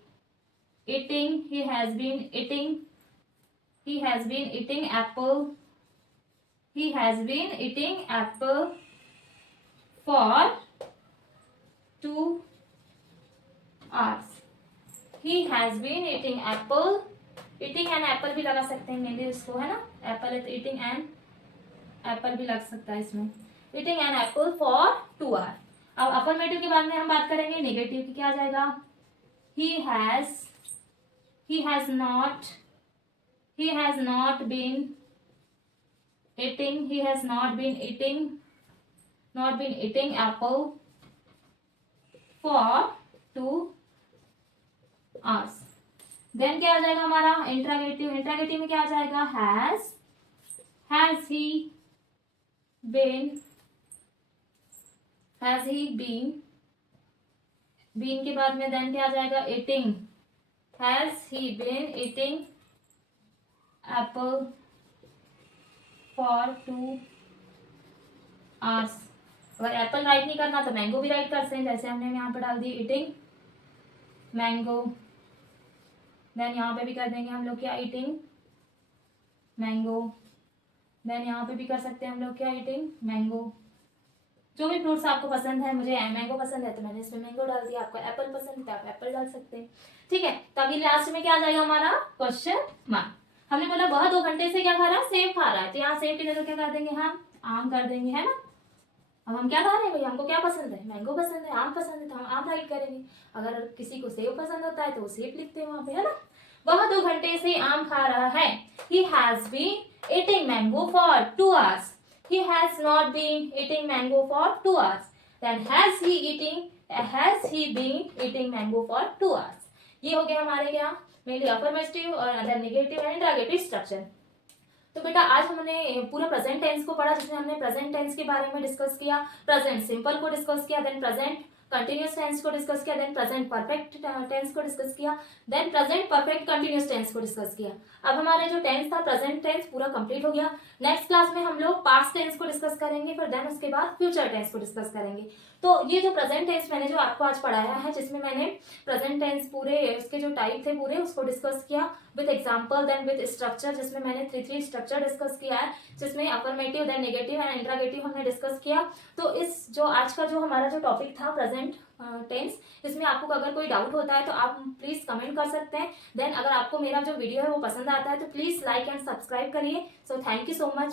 eating apple for 2 hours। he has been eating apple, eating and apple भी लगा सकते हैं मेरे इसको, है ना, एप्पल है तो eating and apple भी लग सकता है इसमें, eating an apple for 2 hours। अब अफर्मेटिव के बाद में हम बात करेंगे नेगेटिव की, क्या आ जाएगा, he has not been eating apple for 2 hours। Then क्या आ जाएगा हमारा इंट्रोगेटिव में क्या आ जाएगा, हैज ही बीन बीन के बाद में देन क्या आ जाएगा, eating, has he been eating apple for 2 hours. अगर एप्पल राइट नहीं करना तो मैंगो भी राइट कर सकते हैं, जैसे हमने यहाँ पर डाल दी ईटिंग मैंगो, देन यहाँ पे भी कर देंगे हम लोग क्या, ईटिंग मैंगो, देन यहाँ पे भी कर सकते हैं हम लोग क्या, ईटिंग मैंगो। जो भी फ्रूट्स आपको पसंद है, मुझे मैंगो पसंद है तो मैंने इसमें मैंगो डाल दिया, आपको एप्पल पसंद है तो आप एप्पल डाल सकते हैं, ठीक है। तो अभी लास्ट में क्या आ जाएगा हमारा, क्वेश्चन मार्क। हमने बोला वह 2 घंटे से क्या खा रहा है, सेब खा रहा है, तो यहाँ सेब की जगह क्या कर देंगे हम, आम कर देंगे, है ना। अब हम क्या खा रहे हैं भाई, हमको क्या पसंद है, मैंगो पसंद है, आम पसंद है तो हम आम राइट करेंगे। अगर किसी को सेब पसंद होता है तो वो सेब लिखते हैं वहां पे, है ना। वह 2 घंटे से आम खा रहा है, he has been eating mango for 2 hours, he has not been eating mango for 2 hours, then has he been eating mango for 2 hours। ये हो गया हमारे क्या, मेनली अफर्मेटिव और other negative and interrogative structure. तो बेटा आज हमने पूरा प्रेजेंट टेंस को पढ़ा, जिसमें हमने प्रेजेंट टेंस के बारे में डिस्कस किया, प्रेजेंट सिंपल को डिस्कस किया, देन प्रेजेंट कंटिन्यूअस टेंस को डिस्कस किया, देन प्रेजेंट परफेक्ट टेंस को डिस्कस किया, देन प्रेजेंट परफेक्ट कंटिन्यूअस टेंस को डिस्कस किया। अब हमारा जो टेंस था प्रेजेंट टेंस पूरा कंप्लीट हो गया। नेक्स्ट क्लास में हम लोग पास्ट टेंस को डिस्कस करेंगे, फिर देन उसके बाद फ्यूचर टेंस को डिस्कस करेंगे। तो ये जो प्रेजेंट टेंस मैंने जो आपको आज पढ़ाया है, जिसमें मैंने प्रेजेंट टेंस पूरे उसके जो टाइप थे पूरे उसको डिस्कस किया with example, then with structure, जिसमें मैंने 3 स्ट्रक्चर डिस्कस किया है, जिसमें affirmative, then negative and interrogative हमने डिस्कस किया। तो इस जो आज का जो हमारा जो टॉपिक था प्रेजेंट टेंस, इसमें आपको अगर कोई डाउट होता है तो आप प्लीज कमेंट कर सकते हैं। देन अगर आपको मेरा जो वीडियो है वो पसंद आता है तो प्लीज लाइक एंड सब्सक्राइब करिए। So thank you so much.